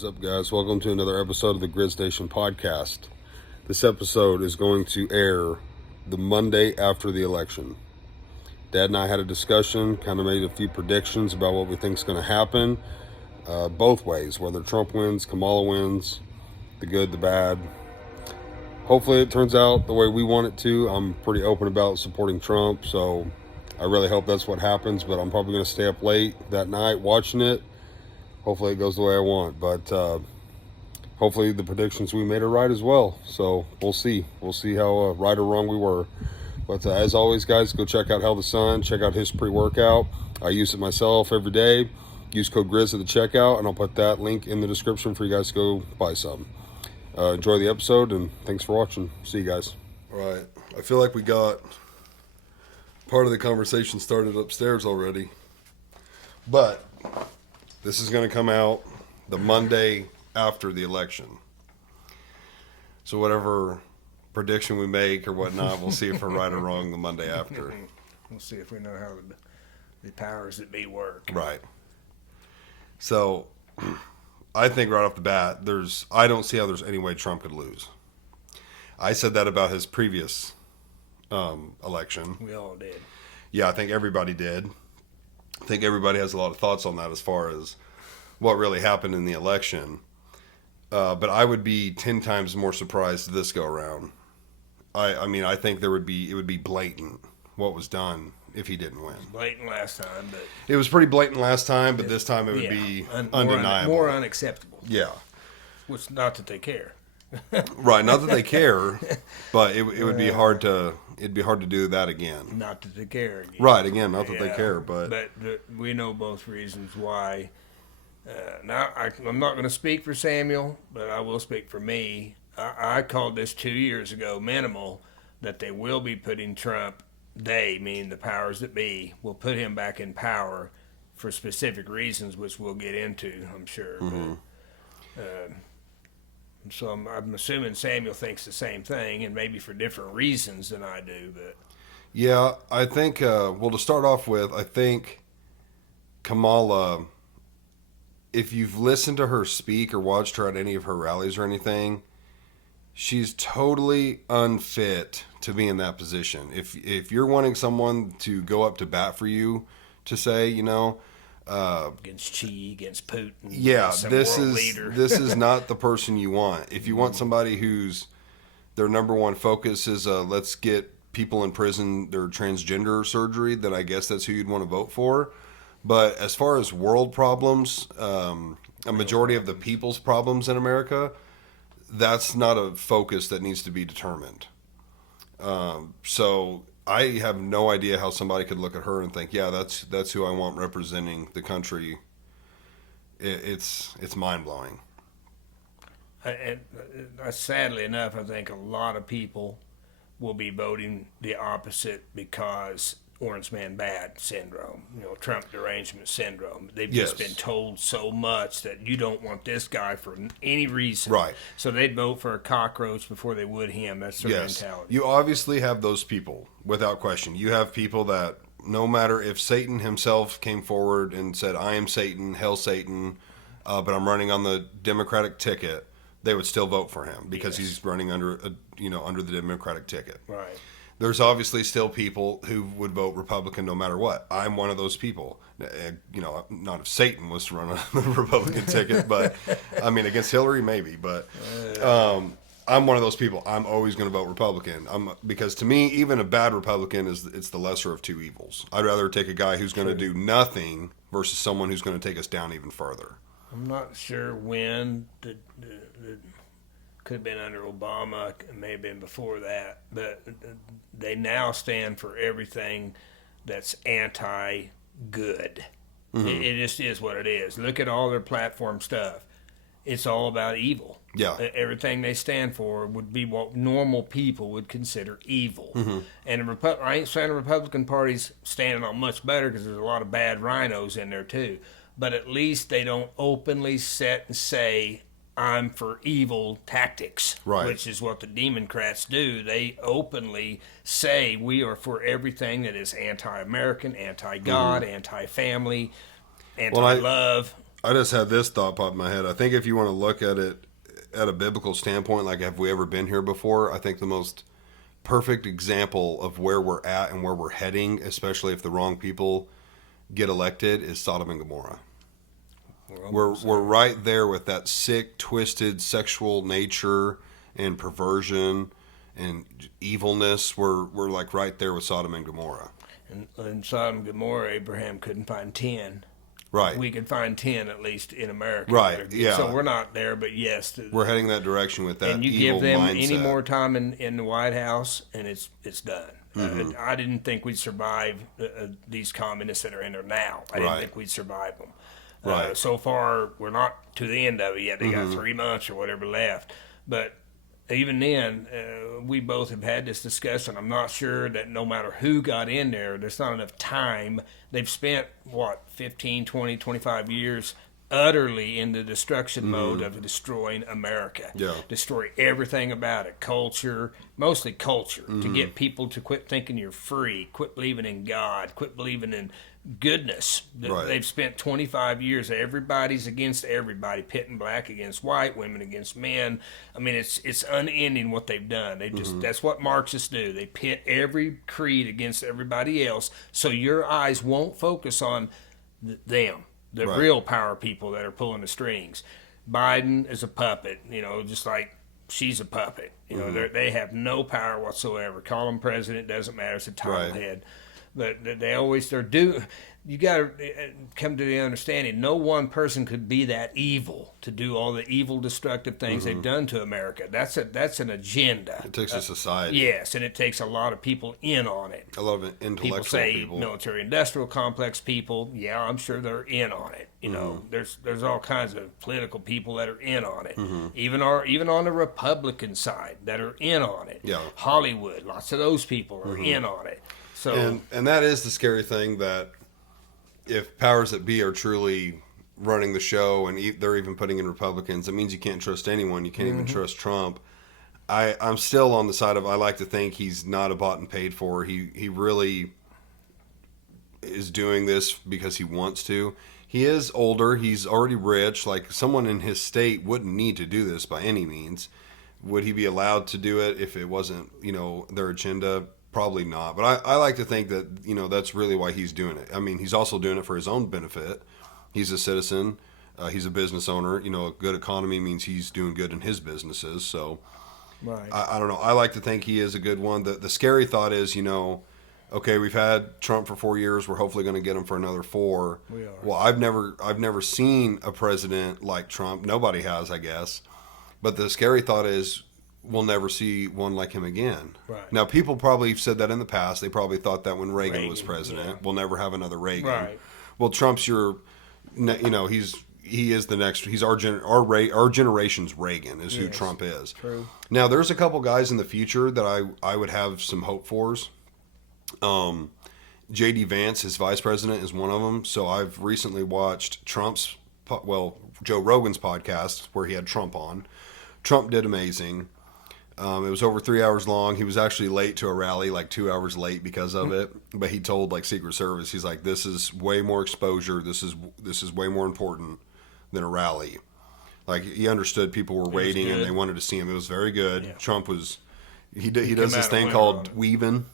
What is up, guys? Welcome to another episode of the Grid Station podcast. This episode is going to air the Monday after the election. Dad and I had a discussion, kind of made a few predictions about what we think is going to happen, both ways, whether Trump wins, Kamala wins, the good, the bad. Hopefully it turns out the way we want it to. I'm pretty open about supporting Trump, so I really hope that's what happens, but I'm probably going to stay up late that night watching it. Hopefully it goes the way I want, but hopefully the predictions we made are right as well. So we'll see. We'll see how right or wrong we were. But as always, guys, go check out Hell the Sun. Check out his pre-workout. I use it myself every day. Use code GRIZ at the checkout, and I'll put that link in the description for you guys to go buy some. Enjoy the episode, and thanks for watching. See you guys. All right. I feel like we got part of the conversation started upstairs already. But this is going to come out the Monday after the election. So whatever prediction we make or whatnot, we'll see if we're right or wrong the Monday after. We'll see if we know how the powers that be work. Right. So I think right off the bat, I don't see how there's any way Trump could lose. I said that about his previous election. We all did. Yeah, I think everybody did. I think everybody has a lot of thoughts on that as far as what really happened in the election. But I would be 10 times more surprised this go around. I mean, I think it would be blatant what was done if he didn't win. Blatant last time, but It was pretty blatant last time, but this time it would be undeniable. More unacceptable. Yeah. Which, not that they care. Right, not that they care, but it would be hard to do that again. Not that they care. Again. Right, again, not that they care, but we know both reasons why. Now, I'm not going to speak for Samuel, but I will speak for me. I called this 2 years ago minimal that they will be putting Trump, they, meaning the powers that be, will put him back in power for specific reasons, which we'll get into, I'm sure. Mm-hmm. So I'm assuming Samuel thinks the same thing, and maybe for different reasons than I do. But yeah, I think, well, to start off with, I think Kamala, if you've listened to her speak or watched her at any of her rallies or anything, she's totally unfit to be in that position. If you're wanting someone to go up to bat for you, to say, you know, against Xi, against Putin, yeah, this leader. this is not the person you want. If you want somebody who's their number one focus is let's get people in prison their transgender surgery, then I guess that's who you'd want to vote for. But as far as world problems, a majority of the people's problems in America, that's not a focus that needs to be determined. So I have no idea how somebody could look at her and think, yeah, that's who I want representing the country. It's mind blowing. And sadly enough, I think a lot of people will be voting the opposite because Orange Man Bad syndrome, Trump derangement syndrome. They've just been told so much that you don't want this guy for any reason. Right. So they'd vote for a cockroach before they would him. That's their mentality. You obviously have those people, without question. You have people that no matter if Satan himself came forward and said, I am Satan, hail Satan, but I'm running on the Democratic ticket, they would still vote for him because he's running under the Democratic ticket. Right. There's obviously still people who would vote Republican no matter what. I'm one of those people. Not if Satan was to run on the Republican ticket, but I mean, against Hillary, maybe. But I'm one of those people. I'm always going to vote Republican. Because to me, even a bad Republican it's the lesser of two evils. I'd rather take a guy who's going to do nothing versus someone who's going to take us down even further. I'm not sure when the could have been under Obama, it may have been before that, but they now stand for everything that's anti-good. Mm-hmm. It just is what it is. Look at all their platform stuff. It's all about evil. Yeah. Everything they stand for would be what normal people would consider evil. Mm-hmm. And I ain't saying the Republican Party's standing on much better because there's a lot of bad rhinos in there too. But at least they don't openly sit and say, I'm for evil tactics, right, which is what the Democrats do. They openly say we are for everything that is anti-American, anti-God, anti-family, anti-love. I just had this thought pop in my head. I think if you want to look at it at a biblical standpoint, like have we ever been here before? I think the most perfect example of where we're at and where we're heading, especially if the wrong people get elected, is Sodom and Gomorrah. We're right there with that sick, twisted sexual nature and perversion and evilness. We're like right there with Sodom and Gomorrah. And in Sodom and Gomorrah, Abraham couldn't find 10. Right. We could find 10 at least in America. Right, yeah. So we're not there, but yes. We're heading that direction with that and you evil give them mindset. any more time in the White House, and it's done. Mm-hmm. I didn't think we'd survive these communists that are in there now. I didn't Right. think we'd survive them. Right. So far, we're not to the end of it yet. They Mm-hmm. got 3 months or whatever left. But even then, we both have had this discussion. I'm not sure that no matter who got in there, there's not enough time. They've spent, 15, 20, 25 years utterly in the destruction mode of destroying America. Mm-hmm. Yeah. Destroy everything about it. Culture, mostly culture, to get people to quit thinking you're free, quit believing in God, quit believing in goodness. Right. They've spent 25 years, everybody's against everybody, pitting black against white, women against men. I mean, it's unending what they've done. They just that's what Marxists do. They pit every creed against everybody else, so your eyes won't focus on them, the Right. real power people that are pulling the strings. Biden is a puppet, just like she's a puppet. They have no power whatsoever. Call him president, doesn't matter. It's a title Right. head. But they always you got to come to the understanding no one person could be that evil to do all the evil destructive things they've done to America. That's an agenda. It takes a society. Yes, and it takes a lot of people in on it. A lot of intellectual People say people. military industrial complex people. Yeah, I'm sure they're in on it. There's all kinds of political people that are in on it. Even on the Republican side that are in on it. Yeah. Hollywood, lots of those people are in on it. So And that is the scary thing, that if powers that be are truly running the show and they're even putting in Republicans, it means you can't trust anyone. You can't even trust Trump. I'm still on the side of, I like to think he's not a bought and paid for. He really is doing this because he wants to. He is older. He's already rich. Like, someone in his state wouldn't need to do this by any means. Would he be allowed to do it if it wasn't, their agenda? Probably not. But I like to think that, that's really why he's doing it. I mean, he's also doing it for his own benefit. He's a citizen. He's a business owner. A good economy means he's doing good in his businesses. So right. I don't know. I like to think he is a good one. The scary thought is, okay, we've had Trump for 4 years. We're hopefully going to get him for another 4. We are. Well, I've never seen a president like Trump. Nobody has, I guess. But the scary thought is, we'll never see one like him again. Right. Now, people probably said that in the past. They probably thought that when Reagan was Reagan, president. yeah. We'll never have another Reagan. Right. Well, Trump's he is the next. He's our generation's Reagan is who Yes, Trump is. true. Now, there's a couple guys in the future that I would have some hope for. J.D. Vance, his vice president, is one of them. So I've recently watched Joe Rogan's podcast where he had Trump on. Trump did amazing. It was over 3 hours long. He was actually late to a rally, like 2 hours late because of it. But he told Secret Service, he's like, "This is way more exposure. This is way more important than a rally." Like, he understood people were waiting and good. they wanted to see him. It was very good. Yeah. Trump was he does came this out thing a winner called on it. weaving,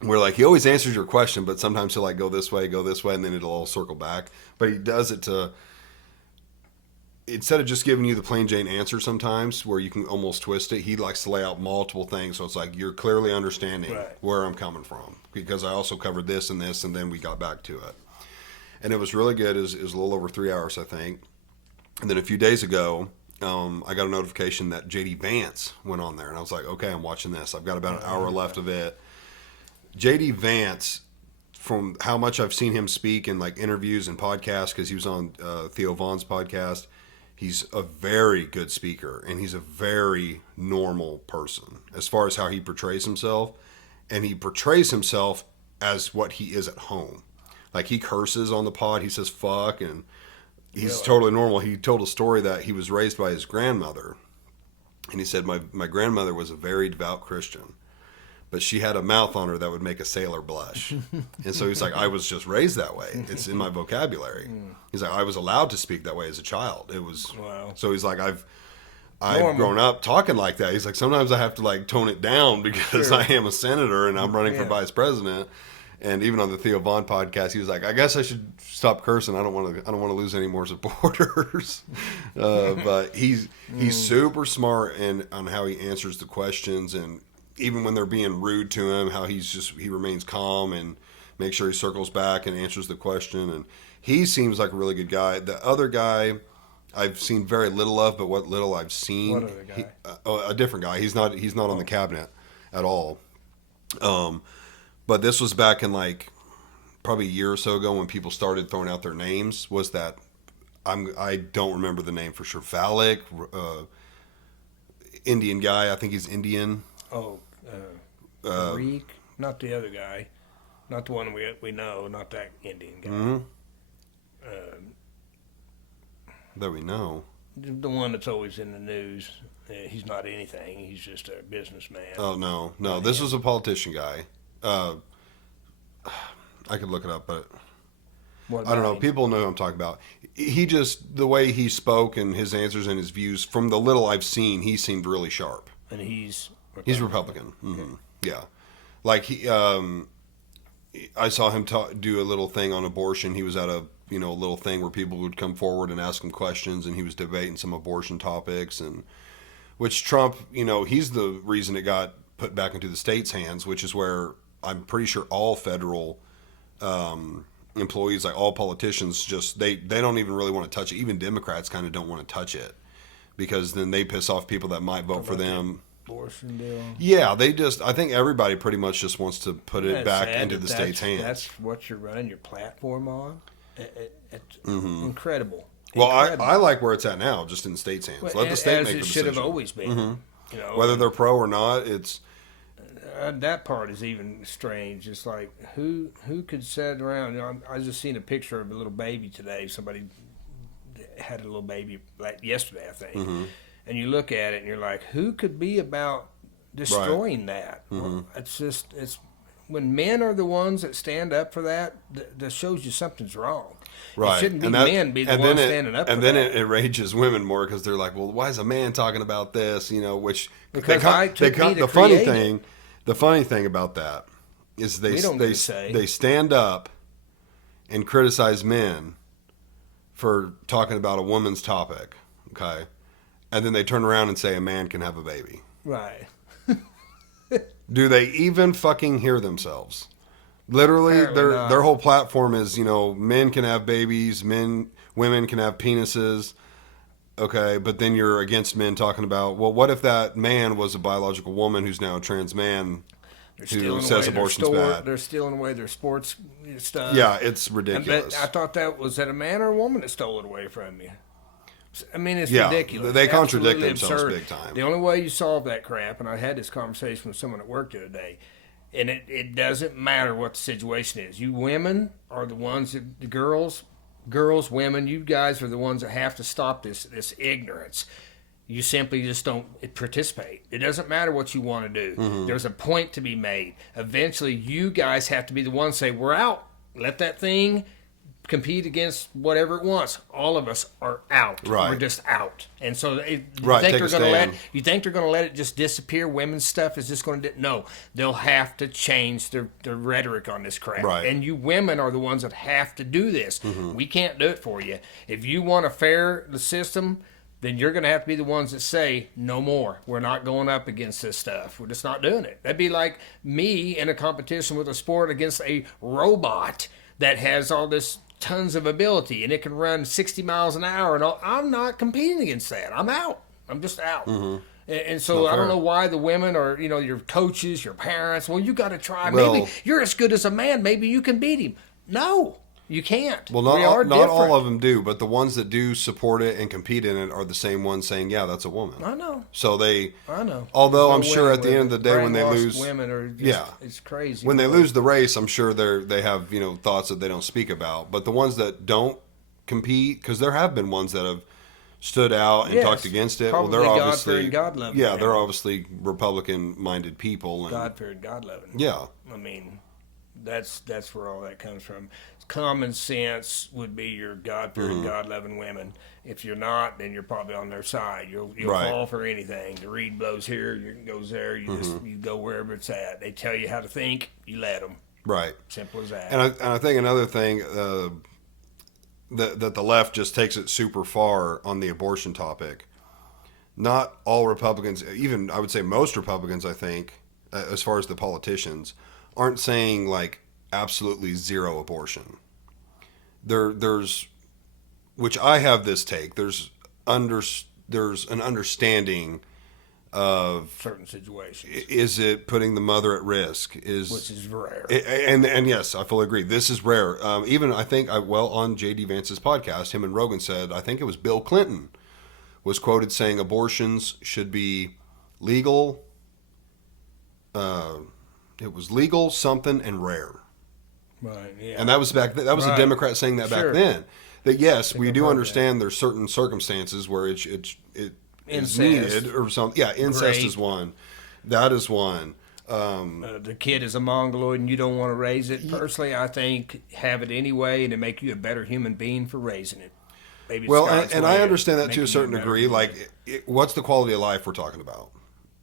where he always answers your question, but sometimes he'll go this way, and then it'll all circle back. But he does it to, instead of just giving you the plain Jane answer sometimes where you can almost twist it, he likes to lay out multiple things. So it's like, you're clearly understanding Right. where I'm coming from, because I also covered this and this, and then we got back to it. And it was really good. It was a little over 3 hours, I think. And then a few days ago, I got a notification that J.D. Vance went on there. And I was like, okay, I'm watching this. I've got about an hour left of it. J.D. Vance, from how much I've seen him speak in interviews and podcasts, because he was on Theo Vaughn's podcast, he's a very good speaker, and he's a very normal person as far as how he portrays himself. And he portrays himself as what he is at home. Like, he curses on the pod, he says fuck, and he's totally normal. He told a story that he was raised by his grandmother, and he said, my grandmother was a very devout Christian, but she had a mouth on her that would make a sailor blush. And so he's like, I was just raised that way. It's in my vocabulary. He's like, I was allowed to speak that way as a child. It was, Wow. So he's like, I've Normal. grown up talking like that. He's like, sometimes I have to like tone it down because Sure. I am a senator and I'm running for Yeah. vice president. And even on the Theo Vaughn podcast, he was like, I guess I should stop cursing. I don't want to lose any more supporters. But he's super smart on how he answers the questions, and even when they're being rude to him, how he remains calm and makes sure he circles back and answers the question. And he seems like a really good guy. The other guy I've seen very little of, but what little I've seen, What other guy? a different guy. He's not on the cabinet at all. But this was back in like probably a year or so ago when people started throwing out their names. Was that I don't remember the name for sure. Valak, Indian guy. I think he's Indian. Oh, Tariq, not the other guy, not the one we know, not that Indian guy. Mm-hmm. That we know. The one that's always in the news. He's not anything. He's just a businessman. Oh no. This was a politician guy. I could look it up, but What I don't know. about him? People know who I'm talking about. He just, the way he spoke and his answers and his views, from the little I've seen, he seemed really sharp. And he's Republican. Mm-hmm. Yeah. Like I saw him do a little thing on abortion. He was at a little thing where people would come forward and ask him questions, and he was debating some abortion topics, and which Trump, he's the reason it got put back into the state's hands, which is where I'm pretty sure all federal employees, like all politicians, just they don't even really want to touch it. Even Democrats kind of don't want to touch it because then they piss off people that might vote for them. abortion deal. Yeah, I think everybody pretty much just wants to put it That's back sad into that the state's hands. That's what you're running your platform on. It's Mm-hmm. incredible. Well, Incredible. I like where it's at now, just in the state's hands. Well, Let the state as make it the should decision. have always been. You know, Whether they're pro or not, it's that part is even strange. It's like who could sit around? I just seen a picture of a little baby today. Somebody had a little baby like yesterday, I think. Mm-hmm. And you look at it and you're like, who could be about destroying that? Mm-hmm. Well, it's when men are the ones that stand up for that. That shows you something's wrong. right. It shouldn't be And that- men be the and ones then standing up. And for then that. it rages women more because they're like, well, why is a man talking about this? Which Because it took me to the funny create it. thing, the funny thing about that is We don't get a say. they stand up and criticize men for talking about a woman's topic, okay, and then they turn around and say a man can have a baby. Right. Do they even fucking hear themselves? Literally, Apparently not. their whole platform is, men can have babies, women can have penises. Okay, but then you're against men talking about, well, what if that man was a biological woman who's now a trans man They're who stealing says away their abortion's bad? They're stealing away their sports stuff. Yeah, it's And ridiculous. I thought that was that a man or a woman that stole it away from you. I mean, it's Yeah, ridiculous. they contradict Absolutely themselves absurd. big time. The only way you solve that crap, and I had this conversation with someone at work the other day, and it doesn't matter what the situation is. You women are the ones that the girls, women, you guys are the ones that have to stop this ignorance. You simply just don't participate. It doesn't matter what you want to do. Mm-hmm. There's a point to be made. Eventually, you guys have to be the ones to say, we're out. Let that thing compete against whatever it wants. All of us are out. Right. We're just out. And so Right, take a you think they're going to let it just disappear? Women's stuff is just going to no. They'll have to change their rhetoric on this crap. Right. And you women are the ones that have to do this. We can't do it for you. If you want to fair the system, then you're going to have to be the ones that say, no more. We're not going up against this stuff. We're just not doing it. That'd be like me in a competition with a sport against a robot that has all this tons of ability and it can run 60 miles an hour. And all. I'm not competing against that. I'm out. I'm just out. And so I don't know why the women or, your coaches, your parents, well, you got to try. Well- Maybe you're as good as a man. Maybe you can beat him. No. You can't. Well, We are not all different. of them do, but the ones that do support it and compete in it are the same ones saying, yeah, that's a woman. I know. So they, I know. although There's I'm no sure winning at the with end of it. the day when they Brainwashed lose, women are just, yeah, it's crazy. when they lose the race, I'm sure they have thoughts that they don't speak about. But the ones that don't compete, because there have been ones that have stood out and Yes, talked against it. Well, probably they're God-fearing, obviously God-loving yeah, they're women. obviously Republican-minded people. And, God fearing, God loving. yeah, I mean, that's where all that comes from. Common sense would be your God fearing, Mm-hmm. God loving women. If you're not, then you're probably on their side. You'll Right. fall for anything. The reed blows here, you goes there. You Mm-hmm. just you go wherever it's at. They tell you how to think, you let them. right. Simple as that. And I think another thing that the left just takes it super far on the abortion topic. Not all Republicans, even I would say most Republicans, I think, as far as the politicians, aren't saying like absolutely zero abortion. There's, which I have this take. There's an understanding of Certain situations, is it putting the mother at risk? which is rare. And yes, I fully agree. This is rare. Even I think on J.D. Vance's podcast, him and Rogan said, I think it was Bill Clinton was quoted saying abortions should be legal. It was legal, something, and rare. Right. Yeah. And that was back. That was a Right. Democrat saying that Sure. back then. That yes, we I've do heard understand there's certain circumstances where it is Incest. needed or something. Yeah, incest Rape. is one. That is one. The kid is a mongoloid and you don't want to raise it. Personally, I think have it anyway and to make you a better human being for raising it. Maybe it's Well, God's and way I of understand that to making a you certain better degree. human Like, what's the quality of life we're talking about?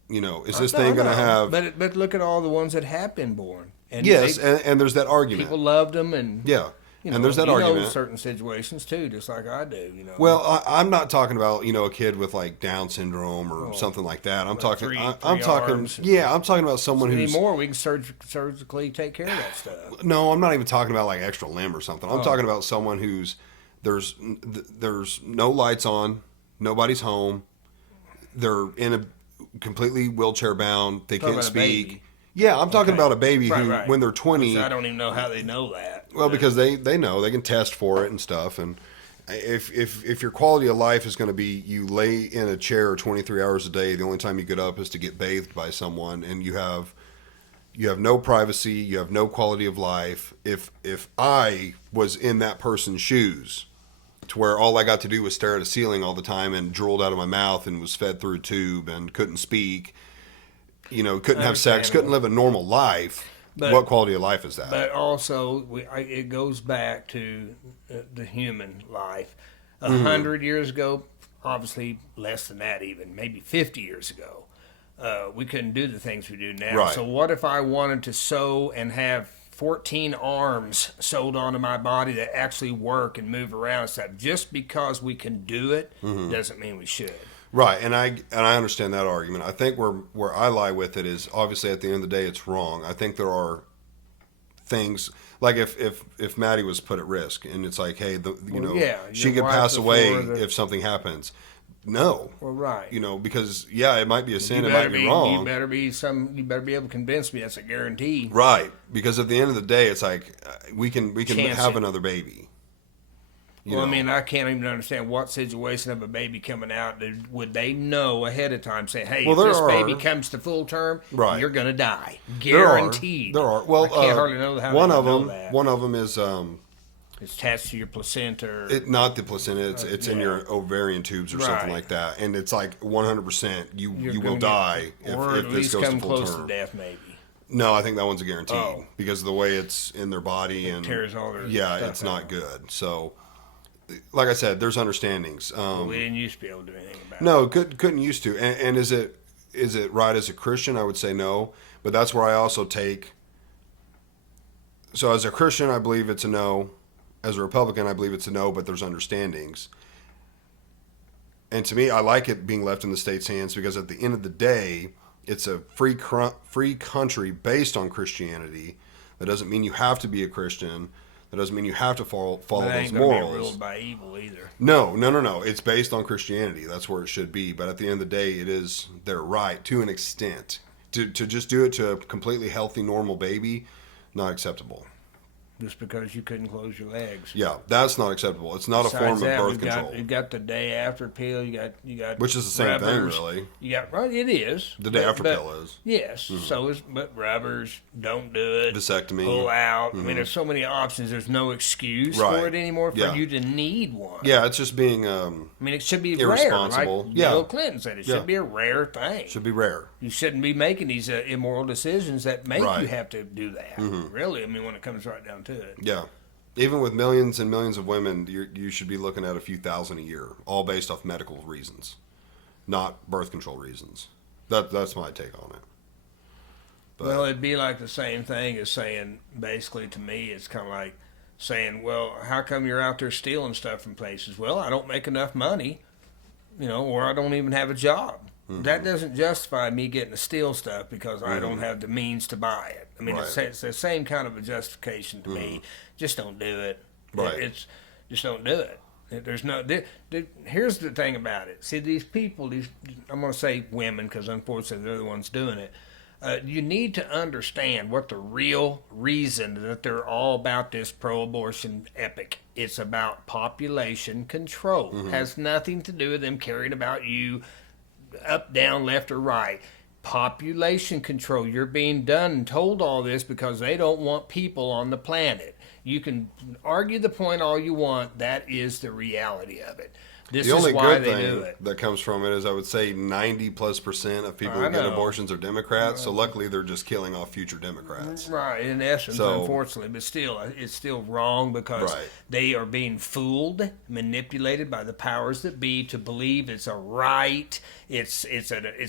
You know, is this being. thing No, going to no, have? But look at all the ones that have been born. And Yes, they- and there's that argument. people loved them and Yeah, you know, and there's that you know argument. certain situations too, just like I do. You know. Well, I'm not talking about a kid with like Down syndrome or something like that. I'm talking. I'm three talking. arms. Yeah, I'm talking about someone who's. anymore we can surgically take care of that stuff. No, I'm not even talking about like extra limb or something. Oh. I'm talking about someone who's there's no lights on, nobody's home, they're in a completely wheelchair bound, they Talking can't about a speak. baby. Yeah, I'm talking Okay. about a baby Right, who, right. when they're 20, I don't even know how they know that. well, because they know they can test for it and stuff. And if your quality of life is going to be you lay in a chair 23 hours a day, the only time you get up is to get bathed by someone, and you have no privacy, you have no quality of life. If I was in that person's shoes, to where all I got to do was stare at a ceiling all the time and drooled out of my mouth and was fed through a tube and couldn't speak, couldn't have sex, couldn't live a normal life. But- what quality of life is that? But also, it goes back to the human life. 100 years ago, obviously less than that even, maybe 50 years ago, we couldn't do the things we do now. Right. So what if I wanted to sew and have 14 arms sewed onto my body that actually work and move around and stuff? Just because we can do it doesn't mean we should. Right, and I understand that argument. I think where I lie with it is obviously at the end of the day it's wrong. I think there are things like if Maddie was put at risk and it's like, hey, she your could wife pass away before if something happens. No, Well, right. because it might be a sin, You it might better be be, wrong. you better be able to convince me that's a guarantee. Right, because at the end of the day, it's like we can Chance have it. another baby. Well, I mean, I can't even understand what situation of a baby coming out would they know ahead of time. Say, hey, Well, if there this baby are- comes to full term, Right. you're going to die, There are. guaranteed. There are. Well, I can't hardly know how one they of know them. that. One of them is It's attached to your placenta. Or, not the placenta. It's in yeah. your ovarian tubes or something Right. like that, and it's like 100%. You you're will gonna die get, or if at this least goes come to full close term. to death, maybe. No, I think that one's a guaranteed Oh. because of the way it's in their body and tears all their yeah, stuff it's not out. good. So, like I said, there's understandings. We didn't used to be able to do anything about it. No, couldn't used to. And is it right as a Christian? I would say no, but that's where I also take. So as a Christian, I believe it's a no. As a Republican, I believe it's a no, but there's understandings. And to me, I like it being left in the state's hands because at the end of the day, it's a free country based on Christianity. That doesn't mean you have to be a Christian. That doesn't mean you have to follow But it those ain't going to be morals. ruled by evil either. No. It's based on Christianity. That's where it should be. But at the end of the day, it is their right to an extent. To just do it to a completely healthy, normal baby, not acceptable. just because you couldn't close your legs. Yeah, that's not acceptable. It's not a form of birth control. You got the day after pill. You got Which is the same rubbers. thing, really. You got right. It is The day after pill is. Yes. So is but rubbers. Don't do it. Vasectomy. Pull out. I mean, there's so many options. There's no excuse Right. for it anymore for Yeah. you to need one. Yeah, it's just being I mean, it should be rare. irresponsible. Like Yeah. Bill Clinton said, it Yeah. should be a rare thing. should be rare. You shouldn't be making these immoral decisions that make Right. you have to do that. Really, I mean, when it comes right down to it. Yeah. Even with millions and millions of women, you should be looking at a few thousand a year, all based off medical reasons, not birth control reasons. That's my take on it. But, Well, it'd be like the same thing as saying, basically to me, it's kind of like saying, well, how come you're out there stealing stuff from places? Well, I don't make enough money, or I don't even have a job. That doesn't justify me getting to steal stuff because I don't have the means to buy it. I mean, Right. it's the same kind of a justification to me. Just don't do it. Right. It's just don't do it. There's no. Here's the thing about it. See, these people, I'm going to say women because unfortunately they're the ones doing it. You need to understand what the real reason that they're all about this pro-abortion epic. It's about population control. Has nothing to do with them caring about you up, down, left, or right. Population control. You're being done and told all this because they don't want people on the planet. You can argue the point all you want. That is the reality of it. This the only is why good they do thing it. that comes from it is I would say 90+% of people I who get know. abortions are Democrats. So luckily they're just killing off future Democrats. Right, in essence, So- unfortunately, but still, it's still wrong because Right. they are being fooled, manipulated by the powers that be to believe it's a right, it's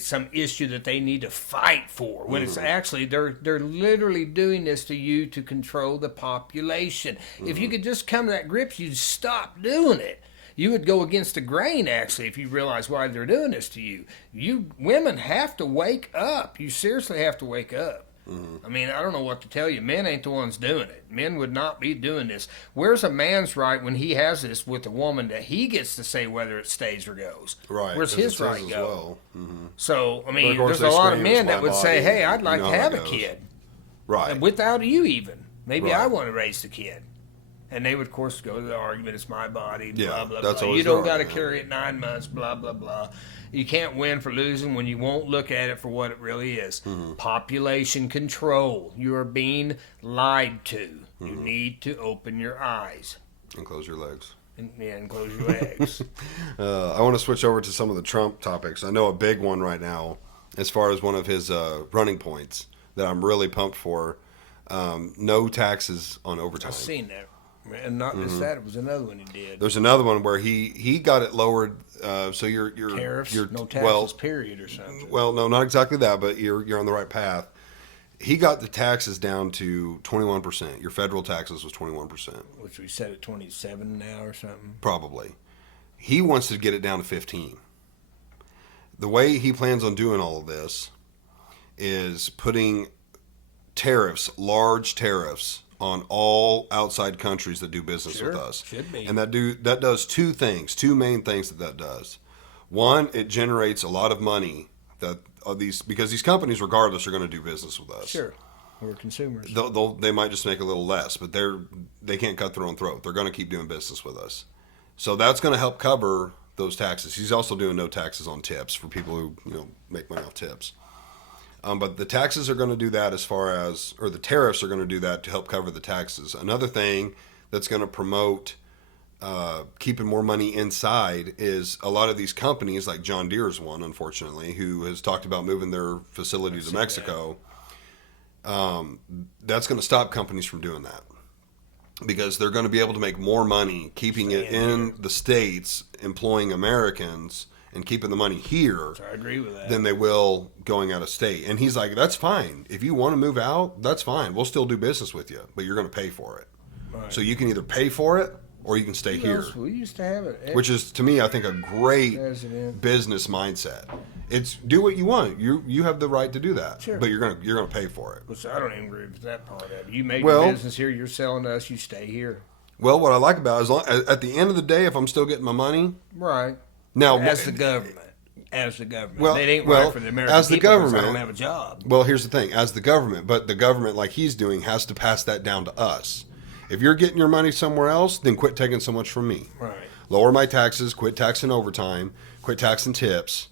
some issue that they need to fight for. When it's actually they're literally doing this to you to control the population. If you could just come to that grips, you'd stop doing it. You would go against the grain, actually, if you realize why they're doing this to you. You women have to wake up. You seriously have to wake up. I mean, I don't know what to tell you. Men ain't the ones doing it. Men would not be doing this. Where's a man's right when he has this with a woman that he gets to say whether it stays or goes? Right. Where's 'cause his it's right as go? well. So, I mean, of course there's a they lot of scream, men "It's that my would say, body," hey, I'd like you to know how have it a goes. kid. Right. Without you even. Maybe I Right. want to raise the kid. And they would, of course, go to the argument, it's my body, blah, Yeah, blah, that's blah. always You don't the got to argument. carry it 9 months, blah, blah, blah. You can't win for losing when you won't look at it for what it really is. Population control. You are being lied to. You need to open your eyes And close your legs. and close your legs. I want to switch over to some of the Trump topics. I know a big one right now, as far as one of his running points that I'm really pumped for. No taxes on overtime. I've seen that. And not just that, it was another one he did. There's another one where he got it lowered. So you're Tariffs, you're no taxes, well, period, or something. well, no, not exactly that, but you're on the right path. He got the taxes down to 21%. Your federal taxes was 21%, Which we set at 27 now or something. probably. He wants to get it down to 15. The way he plans on doing all of this is putting tariffs, large tariffs, on all outside countries that do business with us. Should be. And that does two things, two main things that does. One, it generates a lot of money because these companies, regardless, are going to do business with us. Sure. We're consumers. They might just make a little less, but they can't cut their own throat. They're going to keep doing business with us. So that's going to help cover those taxes. He's also doing no taxes on tips for people who make money off tips. But the taxes are going to do that or the tariffs are going to do that to help cover the taxes. Another thing that's going to promote keeping more money inside is a lot of these companies, like John Deere's one, unfortunately, who has talked about moving their facility to Mexico. That's going to stop companies from doing that because they're going to be able to make more money keeping it in the States, employing Americans, and keeping the money here. So I agree with that. Than they will going out of state. And he's like, that's fine. If you want to move out, that's fine. We'll still do business with you, but you're going to pay for it. Right. So you can either pay for it or you can stay Who here, else? We used to have it. which is, to me, I think a great President. business mindset. It's do what you want. You have the right to do that, Sure. but you're gonna pay for it. Which I don't even agree with that part of it. You make Well- your business here, you're selling to us, you stay here. Well, what I like about it is at the end of the day, if I'm still getting my money, Right. now As the government. Well- it ain't well, right for the American as the people 'cause I government- don't have a job. Well, here's the thing: as the government, but the government, like he's doing, has to pass that down to us. If you're getting your money somewhere else, then quit taking so much from me. Right. Lower my taxes, quit taxing overtime, quit taxing tips.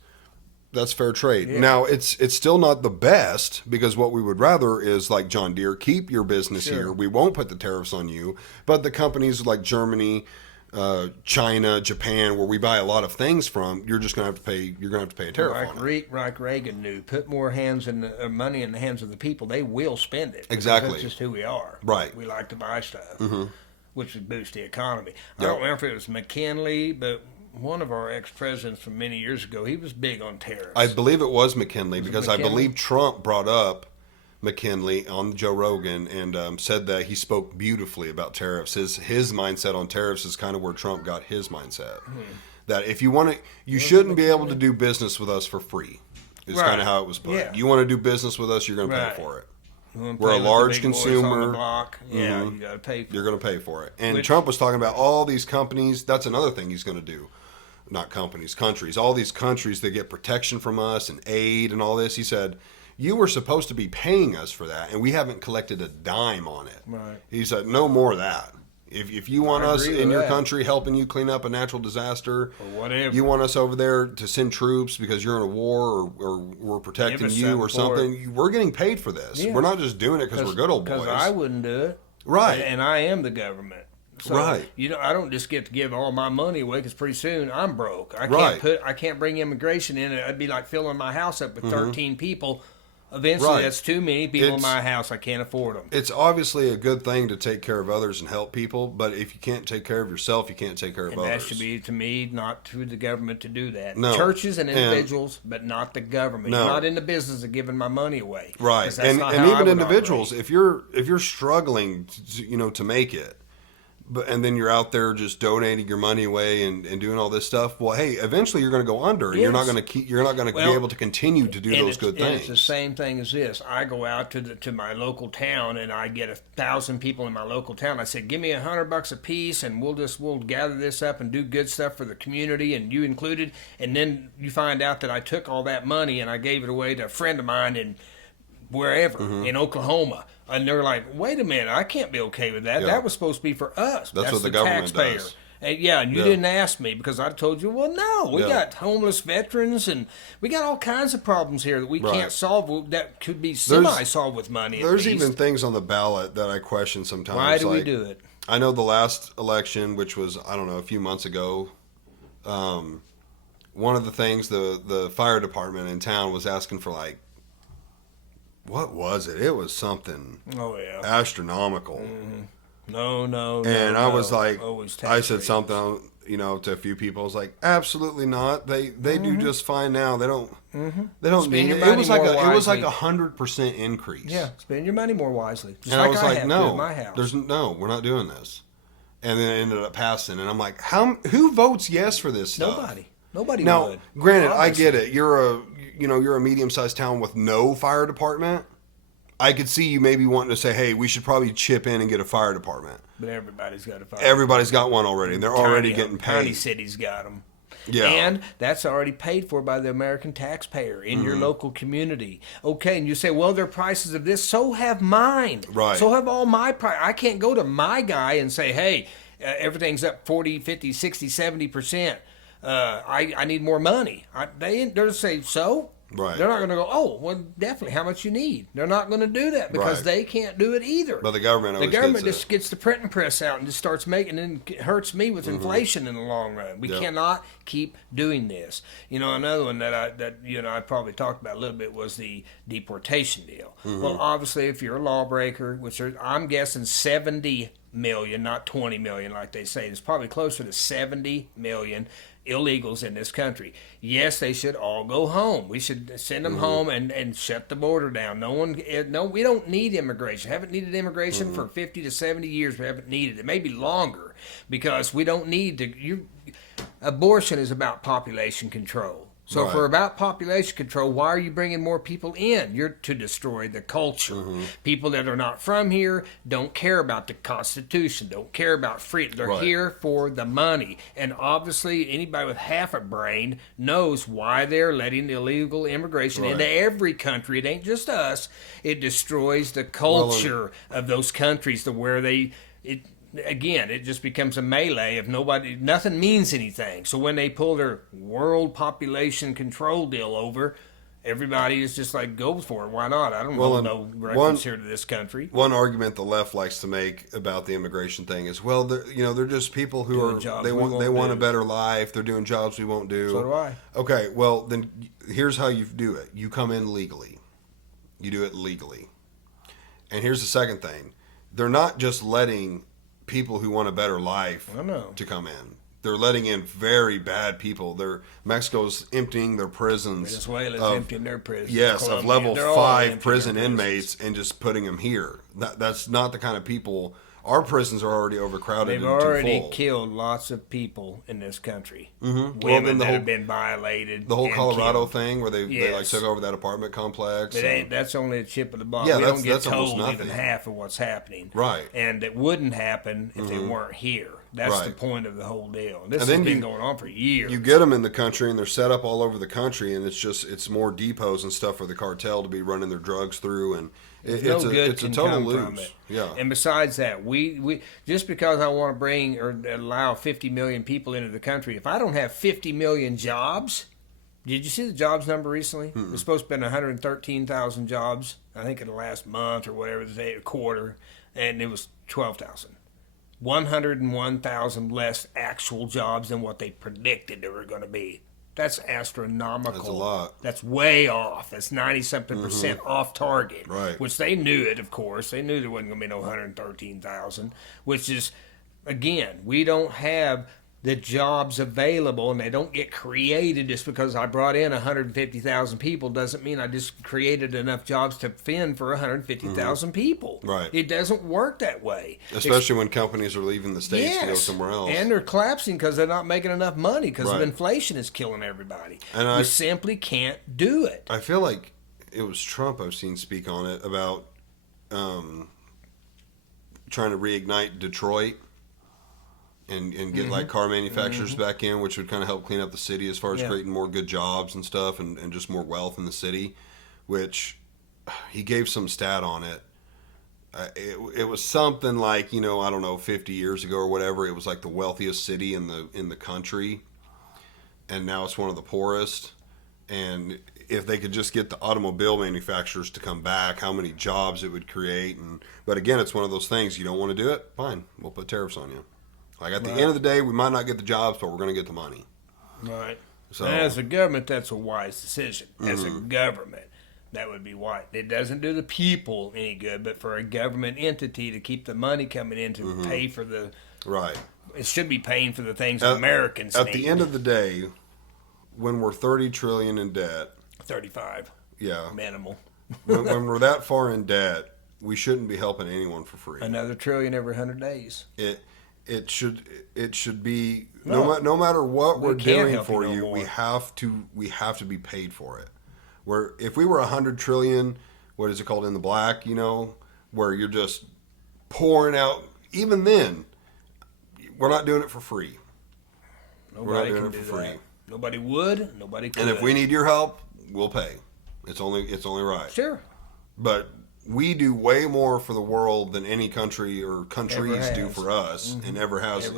That's fair trade. Yeah. Now, it's still not the best, because what we would rather is, like John Deere, keep your business Sure. here. We won't put the tariffs on you. But the companies like Germany, China, Japan, where we buy a lot of things from, you're just going to have to pay. You're going to have to pay a tariff on it. Like Reagan knew, put more money in the hands of the people. They will spend it. because Exactly. That's just who we are. Right. We like to buy stuff, which would boost the economy. I Yep. don't remember if it was McKinley, but one of our ex-presidents from many years ago, he was big on tariffs. I believe it was McKinley, because I McKinley? believe Trump brought up McKinley on Joe Rogan and said that he spoke beautifully about tariffs. His mindset on tariffs is kind of where Trump got his mindset. That if you want to, you shouldn't be able to do business with us for free. Is Right. kind of how it was put. Yeah. You want to do business with us, you're going to Right. pay for it. You wanna We're play a with the large big boys on the consumer. block. Yeah, you got to pay for You're going to pay for it. And Which- Trump was talking about all these companies. That's another thing he's going to do. Not companies, countries. All these countries that get protection from us and aid and all this. He said, you were supposed to be paying us for that, and we haven't collected a dime on it. Right. He said, no more of that. If you want I us agree in with your that. country helping you clean up a natural disaster, Or whatever. you want us over there to send troops because you're in a war, or we're protecting us you or something for something, we're getting paid for this. Yeah. We're not just doing it because we're good old boys. Because I wouldn't do it. Right. And I am the government. So, Right. I don't just get to give all my money away, because pretty soon I'm broke. Right. I can't bring immigration in. It'd be like filling my house up with 13 people. Eventually, Right. that's too many people in It's- my house. I can't afford them. It's obviously a good thing to take care of others and help people, but if you can't take care of yourself, you can't take care of And others. that should be, to me, not to the government to do that. No. Churches and And- individuals, but not the government. No. You're not in the business of giving my money away. Right, 'Cause that's and not and how I even would individuals, operate. if you're struggling, to make it, but and then you're out there just donating your money away and doing all this stuff. Well, hey, eventually you're going to go under, and you're not Yes. going to you're not going to Well, be able to continue to do those good And it's the things. same thing as this. I go out to my local town, and I get 1,000 people in my local town. I said, give me $100 a piece, and we'll gather this up and do good stuff for the community, and you included. And then you find out that I took all that money and I gave it away to a friend of mine in wherever in Oklahoma. And they're like, wait a minute, I can't be okay with that. Yeah. That was supposed to be for us. That's what the government taxpayer. does. And you Yeah. didn't ask me, because I told you, well, no, we Yeah. got homeless veterans, and we got all kinds of problems here that we Right. can't solve, that could be semi-solved with money. There's at least. even things on the ballot that I question sometimes. Why do we like, do it? I know the last election, which was, I don't know, a few months ago, one of the things the fire department in town was asking for, like, what was it? It was something Oh, yeah. astronomical. No. And I was like, Always I said tax something, to a few people. I was like, absolutely not. They do just fine now. They don't Spend need your it. money It was like more it was like wisely. 100% increase. Yeah, spend your money more wisely. Just And I was I like, have to no, at my house. we're not doing this. And then it ended up passing. And I'm like, who votes yes for this stuff? Nobody Now, would. granted, I Obviously. get it. You're a medium-sized town with no fire department. I could see you maybe wanting to say, hey, we should probably chip in and get a fire department. But everybody's got a fire. Everybody's got one already, and they're already getting Tiny paid. cities got them. Yeah. And that's already paid for by the American taxpayer in Mm-hmm. your local community. Okay, and you say, well, their prices of this, so have mine. Right. So have all my price. I can't go to my guy and say, hey, everything's up 40, 50, 60, 70%. I need more money. They'll say, so? Right. They're not going to go, oh, well, definitely, how much you need? They're not going to do that because Right. they can't do it either. But the government always gets just it. gets the printing press out and just starts making, and it hurts me with inflation in the long run. We Yep. cannot keep doing this. Another one that I probably talked about a little bit was the deportation deal. Well, obviously, if you're a lawbreaker, which I'm guessing 70 million, not 20 million like they say, it's probably closer to 70 million illegals in this country. Yes, they should all go home. We should send them home and shut the border down. We don't need immigration. Haven't needed immigration for 50 to 70 years. We haven't needed it. Maybe longer, because we don't need to. Abortion is about population control. So if Right. we're about population control, why are you bringing more people in? You're to destroy the culture. People that are not from here don't care about the Constitution, don't care about freedom. They're Right. here for the money. And obviously, anybody with half a brain knows why they're letting illegal immigration Right. into every country. It ain't just us. It destroys the culture of those countries to where they it just becomes a melee of nothing means anything. So when they pull their world population control deal over, everybody is just like, go for it. Why not? I don't want no reference here to this country. One argument the left likes to make about the immigration thing is, well, they're just people who they want a better life. They're doing jobs we won't do. So do I. Okay, well then here's how you do it. You come in legally. You do it legally. And here's the second thing. They're not just letting people who want a better life to come in. They're letting in very bad people. Mexico's emptying their prisons. Venezuela's emptying their prisons. Yes, of level 5 prison inmates and just putting them here. That's not the kind of people. Our prisons are already overcrowded. They've already killed lots of people in this country. Mm-hmm. Women that have been violated. The whole Colorado thing where they like took over that apartment complex. That's only a chip of the bottom. Yeah, we don't get told told even half of what's happening. Right. And it wouldn't happen if they weren't here. That's the point of the whole deal. This has been going on for years. You get them in the country, and they're set up all over the country, and it's more depots and stuff for the cartel to be running their drugs through, and it's a total lose. Yeah. And besides that, we just because I want to bring or allow 50 million people into the country, if I don't have 50 million jobs, did you see the jobs number recently? It was supposed to be 113,000 jobs, I think in the last month or whatever, a quarter, and it was 12,000. 101,000 less actual jobs than what they predicted there were going to be. That's astronomical. That's a lot. That's way off. That's 90-something percent off target. Right. Which they knew it, of course. They knew there wasn't going to be no 113,000, which is, again, we don't have the jobs available, and they don't get created just because I brought in 150,000 people doesn't mean I just created enough jobs to fend for 150,000 people. Right. It doesn't work that way. Especially when companies are leaving the states to go somewhere else. And they're collapsing because they're not making enough money because of inflation is killing everybody. And we simply can't do it. I feel like it was Trump I've seen speak on it about trying to reignite Detroit. And get like car manufacturers back in, which would kind of help clean up the city as far as creating more good jobs and stuff and just more wealth in the city, which he gave some stat on it. It was something like, I don't know, 50 years ago or whatever, it was like the wealthiest city in the country, and now it's one of the poorest. And if they could just get the automobile manufacturers to come back, how many jobs it would create. But again, it's one of those things, you don't want to do it? Fine, we'll put tariffs on you. Like at the end of the day, we might not get the jobs, but we're going to get the money. Right. So as a government, that's a wise decision. As a government, that would be wise. It doesn't do the people any good, but for a government entity to keep the money coming in to pay for the it should be paying for the things Americans need. At the end of the day, when we're $30 trillion in debt, 35, minimal. when we're that far in debt, we shouldn't be helping anyone for free. Another trillion every 100 days. It should be no matter what we're doing for you, we have to be paid for it. Where if we were 100 trillion, what is it called, in the black, where you're just pouring out, even then, we're not doing it for free. Nobody can do that. Nobody would. Nobody could. And if we need your help, we'll pay. It's only right. Sure. But we do way more for the world than any country or countries do for us, and ever has.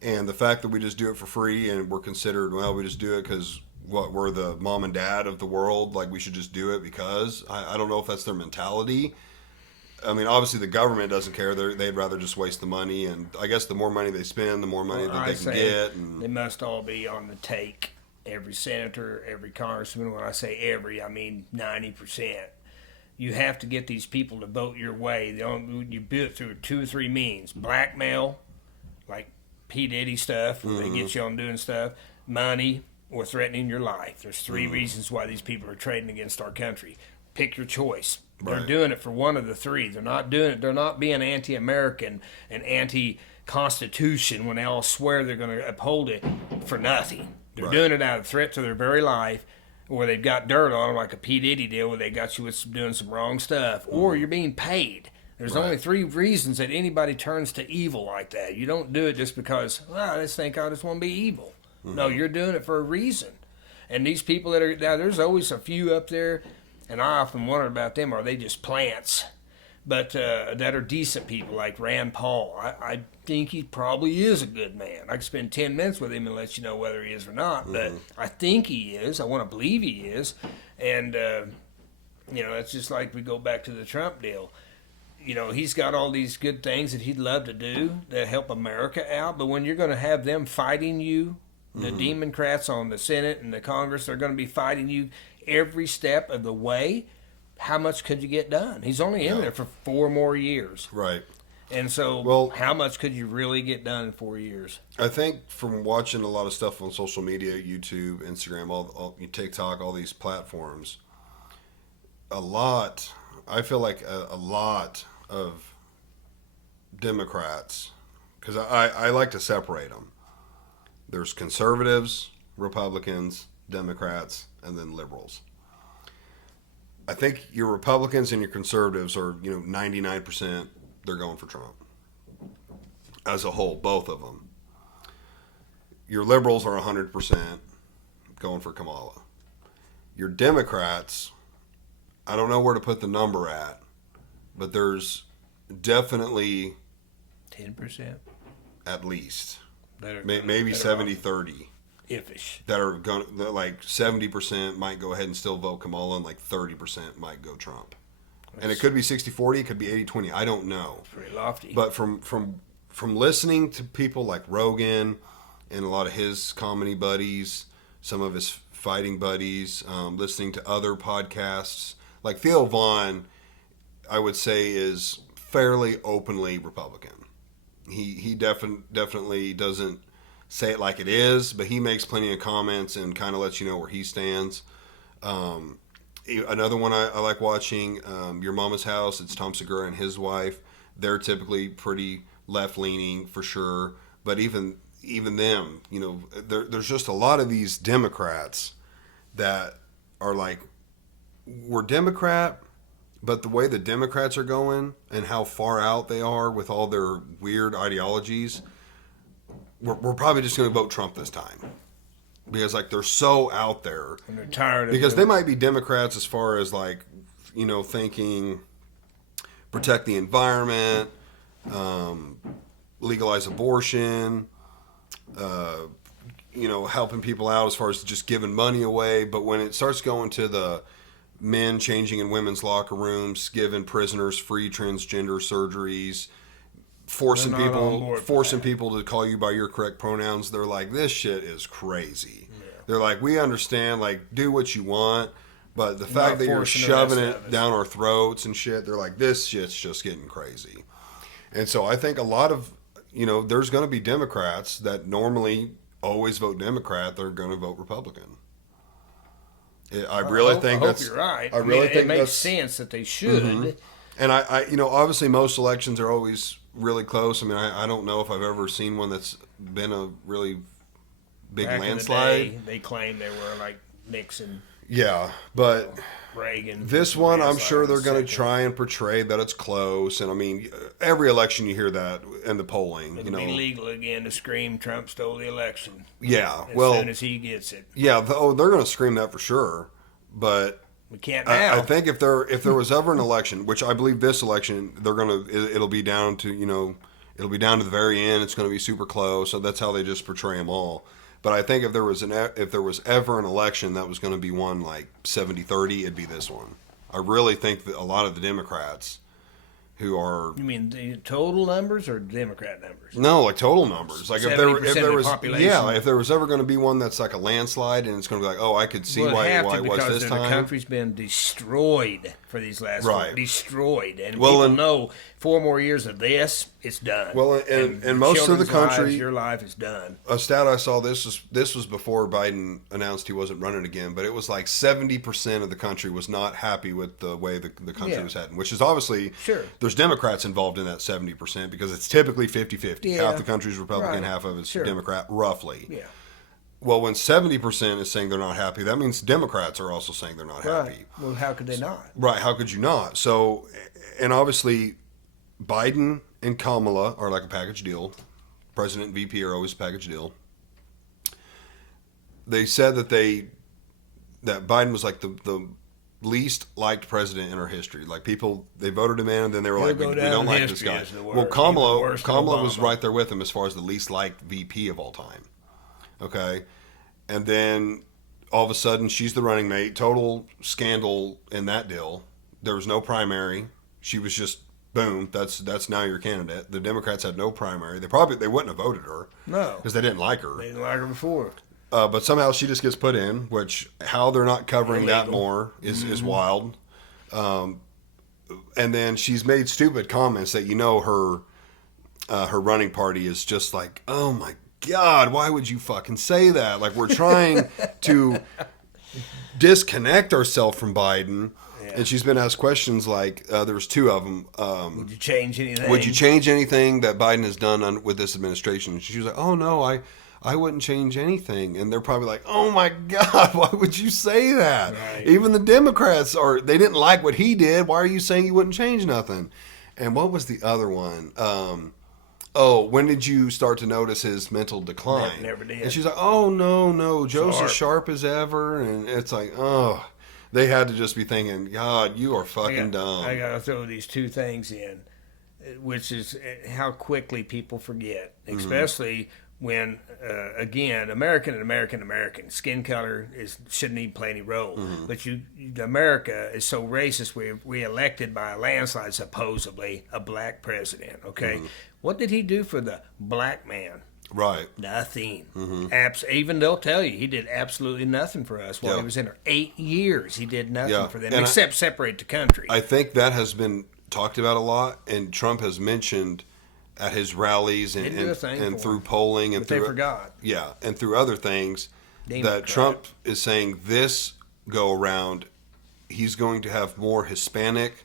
And the fact that we just do it for free and we're considered, we just do it because we're the mom and dad of the world, like we should just do it because. I don't know if that's their mentality. I mean, obviously the government doesn't care. They'd rather just waste the money, and I guess the more money they spend, the more money that they can get. And they must all be on the take. Every senator, every congressman. When I say every, I mean 90%. You have to get these people to vote your way. You do it through 2 or 3 means. Blackmail, like P. Diddy stuff, where they get you on doing stuff. Money, or threatening your life. There's 3 reasons why these people are trading against our country. Pick your choice. They're doing it for one of the 3. They're not doing it. They're not being anti-American and anti-Constitution when they all swear they're going to uphold it for nothing. They're doing it out of threat to their very life, or they've got dirt on them like a P. Diddy deal where they got you with doing some wrong stuff, or you're being paid. There's only 3 reasons that anybody turns to evil like that. You don't do it just because, I just think I just want to be evil. No, you're doing it for a reason. And these people that are, now there's always a few up there, and I often wonder about them, are they just plants? but that are decent people like Rand Paul. I think he probably is a good man. I could spend 10 minutes with him and let you know whether he is or not, but I think he is. I want to believe he is. And, it's just like we go back to the Trump deal. He's got all these good things that he'd love to do to help America out, but when you're going to have them fighting you, the Democrats on the Senate and the Congress, they're going to be fighting you every step of the way. How much could you get done? He's only in there for 4 more years. Right. And so how much could you really get done in 4 years? I think from watching a lot of stuff on social media, YouTube, Instagram, all TikTok, all these platforms, I feel like a lot of Democrats, because I like to separate them. There's conservatives, Republicans, Democrats, and then liberals. I think your Republicans and your conservatives are, 99%, they're going for Trump. As a whole, both of them. Your liberals are 100% going for Kamala. Your Democrats, I don't know where to put the number at, but there's definitely 10%? At least. Maybe Maybe 70-30. If-ish. That are going to, like 70% might go ahead and still vote Kamala, and like 30% might go Trump. And it could be 60-40, it could be 80-20. I don't know. Pretty lofty. But from listening to people like Rogan and a lot of his comedy buddies, some of his fighting buddies, listening to other podcasts, like Theo Vaughn, I would say is fairly openly Republican. He definitely doesn't say it like it is, but he makes plenty of comments and kind of lets you know where he stands. Another one I like watching, Your Mama's House. It's Tom Segura and his wife. They're typically pretty left-leaning for sure, but even them, there's just a lot of these Democrats that are like, we're Democrat, but the way the Democrats are going and how far out they are with all their weird ideologies, we're probably just going to vote Trump this time. Because, like, they're so out there. And they're tired of because they might be Democrats as far as, like, thinking protect the environment, legalize abortion, helping people out as far as just giving money away. But when it starts going to the men changing in women's locker rooms, giving prisoners free transgender surgeries, forcing people to call you by your correct pronouns, they're like, this shit is crazy. Yeah. They're like, we understand, like, do what you want, but the fact that you're shoving it down our throats and shit, they're like, this shit's just getting crazy. And so I think a lot of, there's going to be Democrats that normally always vote Democrat, they're going to vote Republican. I really think I hope you're right. I really think it makes sense that they should. Mm-hmm. And I obviously most elections are always really close. I mean, I don't know if I've ever seen one that's been a really big landslide. In the day, they claim they were like Nixon. Yeah, but Reagan. This one, I'm sure they're going to try and portray that it's close. And I mean, every election you hear that in the polling. It'll be legal again to scream Trump stole the election. Yeah, as soon as he gets it. Yeah, they're going to scream that for sure. But we can't now. I think if there was ever an election, which I believe this election, it'll be down to it'll be down to the very end. It's going to be super close. So that's how they just portray them all. But I think if there was ever an election that was going to be won like 70-30, it'd be this one. I really think that a lot of the Democrats who are... You mean the total numbers or Democrat numbers? No, like total numbers. Like if there was population. Yeah, if there was ever going to be one that's like a landslide and it's going to be like, oh, I could see why it was this time. The country's been destroyed for these last destroyed. And well, people know 4 more years of this, it's done. Well, and most of the country, your life is done. A stat I saw, this was before Biden announced he wasn't running again, but it was like 70% of the country was not happy with the way the country was heading, which is obviously, there's Democrats involved in that 70% because it's typically 50-50. Yeah. Half the country's Republican, half of it's Democrat, roughly. Yeah. Well, when 70% is saying they're not happy, that means Democrats are also saying they're not happy. Well, how could they not? Right, how could you not? So, and obviously, Biden and Kamala are like a package deal. President and VP are always a package deal. They said that Biden was like the least liked president in our history. Like people, they voted him in, and then they were He'll like, go we down don't in like this history guy. as the Well, worst, even Kamala worse than was Obama. right there with him as far as the least liked VP of all time. Okay, and then all of a sudden she's the running mate. Total scandal in that deal. There was no primary. She was just boom. That's now your candidate. The Democrats had no primary. They wouldn't have voted her. No. Because they didn't like her. They didn't like her before. But somehow she just gets put in, which how they're not covering that more is wild. And then she's made stupid comments that her running party is just like, oh my God, why would you fucking say that? Like we're trying to disconnect ourselves from Biden. Yeah. And she's been asked questions like, there was two of them. Would you change anything? Would you change anything that Biden has done with this administration? And she was like, oh no, I wouldn't change anything. And they're probably like, oh my God, why would you say that? Right. Even the Democrats they didn't like what he did. Why are you saying you wouldn't change nothing? And what was the other one? When did you start to notice his mental decline? Never did. And she's like, oh no, Joe's as sharp as ever. And it's like, oh, they had to just be thinking, God, you are fucking dumb. I got to throw these two things in, which is how quickly people forget, especially when, again, American skin color shouldn't even play any role. But America is so racist. We elected by a landslide, supposedly, a black president. Okay, what did he do for the black man? Right. Nothing. Even they'll tell you he did absolutely nothing for us while he was in there. 8 years he did nothing for them except separate the country. I think that has been talked about a lot, and Trump has mentioned at his rallies and through polling and through they forgot. Yeah, and through other things that Trump is saying this go around he's going to have more Hispanic,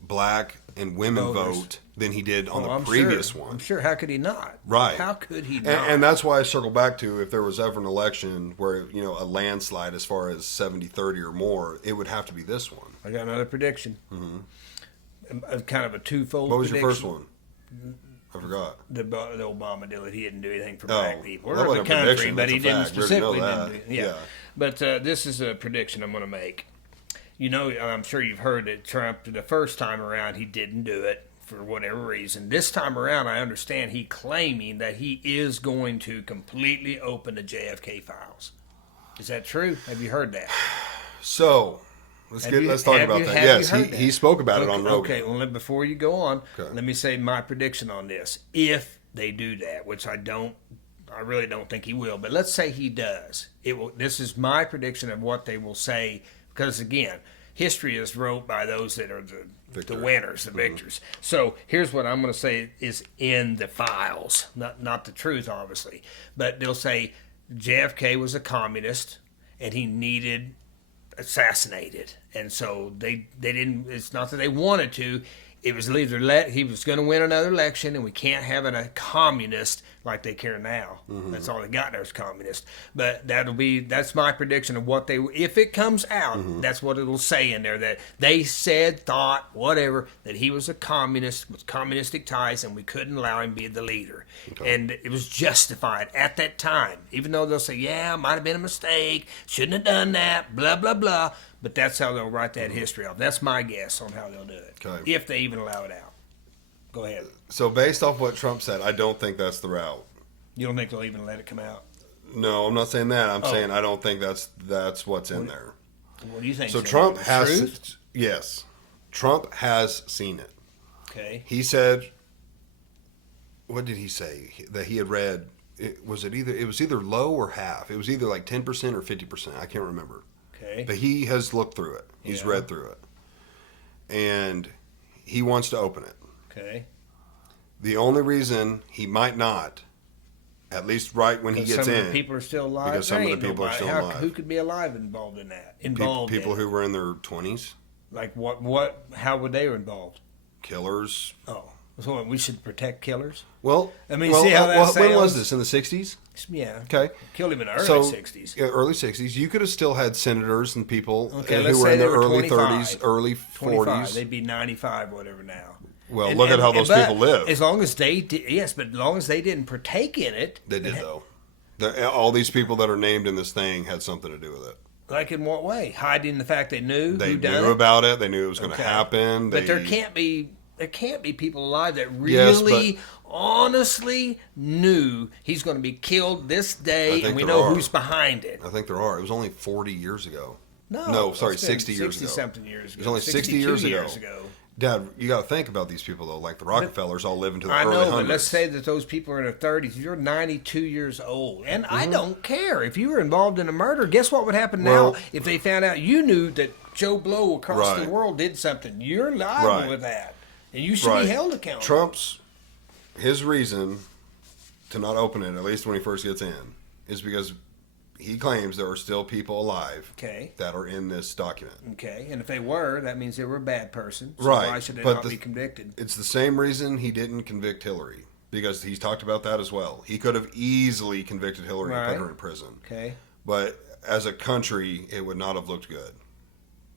black, and women vote than he did on the previous one. I'm sure. How could he not? Right. How could he not? And that's why I circle back to if there was ever an election where, a landslide as far as 70-30 or more, it would have to be this one. I got another prediction. Kind of a twofold What was prediction. your first one? I forgot. The Obama deal that he didn't do anything for black people well, or the country, but he didn't fact. specifically. Didn't do, yeah. But this is a prediction I'm going to make. I'm sure you've heard that Trump, the first time around, he didn't do it for whatever reason. This time around, I understand he claiming that he is going to completely open the JFK files. Is that true? Have you heard that? So, let's talk about that. Yes, he spoke about it on Rogan. Okay, well, before you go on, let me say my prediction on this. If they do that, which I really don't think he will, but let's say he does. This is my prediction of what they will say, because again, history is wrote by those that are the winners, the victors. So here's what I'm going to say is in the files, not the truth, obviously, but they'll say JFK was a communist and he needed assassinated, and so they didn't. It's not that they wanted to. It was either he was going to win another election, and we can't have a communist like they care now. That's all they got there is communist. But that's my prediction of what if it comes out, that's what it'll say in there, that they said, thought, whatever, that he was a communist with communistic ties, and we couldn't allow him to be the leader. Okay. And it was justified at that time, even though they'll say, yeah, it might have been a mistake, shouldn't have done that, blah, blah, blah. But that's how they'll write that history off. That's my guess on how they'll do it, if they even allow it out. Go ahead. So based off what Trump said, I don't think that's the route. You don't think they'll even let it come out? No, I'm not saying that. I'm saying I don't think that's what's in there. What do you think? So Trump has, yes, Trump has seen it. Okay. He said, what did he say? That he had read, it was either low or half. It was either like 10% or 50%. I can't remember. Okay. But he has looked through it. He's read through it. And he wants to open it. Okay. The only reason he might not, at least right when he gets some in. Of the people are still alive. Because some of the people are still alive. Who could be alive involved in that? People who were in their 20s. Like what? How would they were involved? Killers. Oh. So we should protect killers? Well, see how that sounds? When was this? In the 60s? Yeah. Okay. Killed him in the early 60s. Yeah, early 60s. You could have still had senators and people who were in their early 25, 30s, early 40s. They'd be 95 or whatever now. Well, look at how those people live. As long as they but as long as they didn't partake in it. They did, though. All these people that are named in this thing had something to do with it. Like in what way? Hiding the fact they knew They who done knew it? about it. They knew it was going to Okay. happen. But there can't be people alive that really honestly knew he's going to be killed this I day, think and we there know are. who's behind it. I think there are. It was only 40 years ago. No, sorry, it's been 60 years ago. 60-something years ago. It was only 60 years ago. Dad, you got to think about these people though. Like the Rockefellers all live into the I early know, hundreds. but let's say that those people are in their 30s. You're 92 years old. And Mm-hmm. I don't care. If you were involved in a murder, guess what would happen now Well- if they found out you knew that Joe Blow across Right. the world did something? You're liable Right. with that. And you should be held accountable. His reason to not open it, at least when he first gets in, is because he claims there are still people alive Okay. that are in this document. Okay. And if they were, that means they were a bad person. So Right. why should they But not the- be convicted? It's the same reason he didn't convict Hillary, because he's talked about that as well. He could have easily convicted Hillary and Right. put her in prison. Okay. But as a country, it would not have looked good.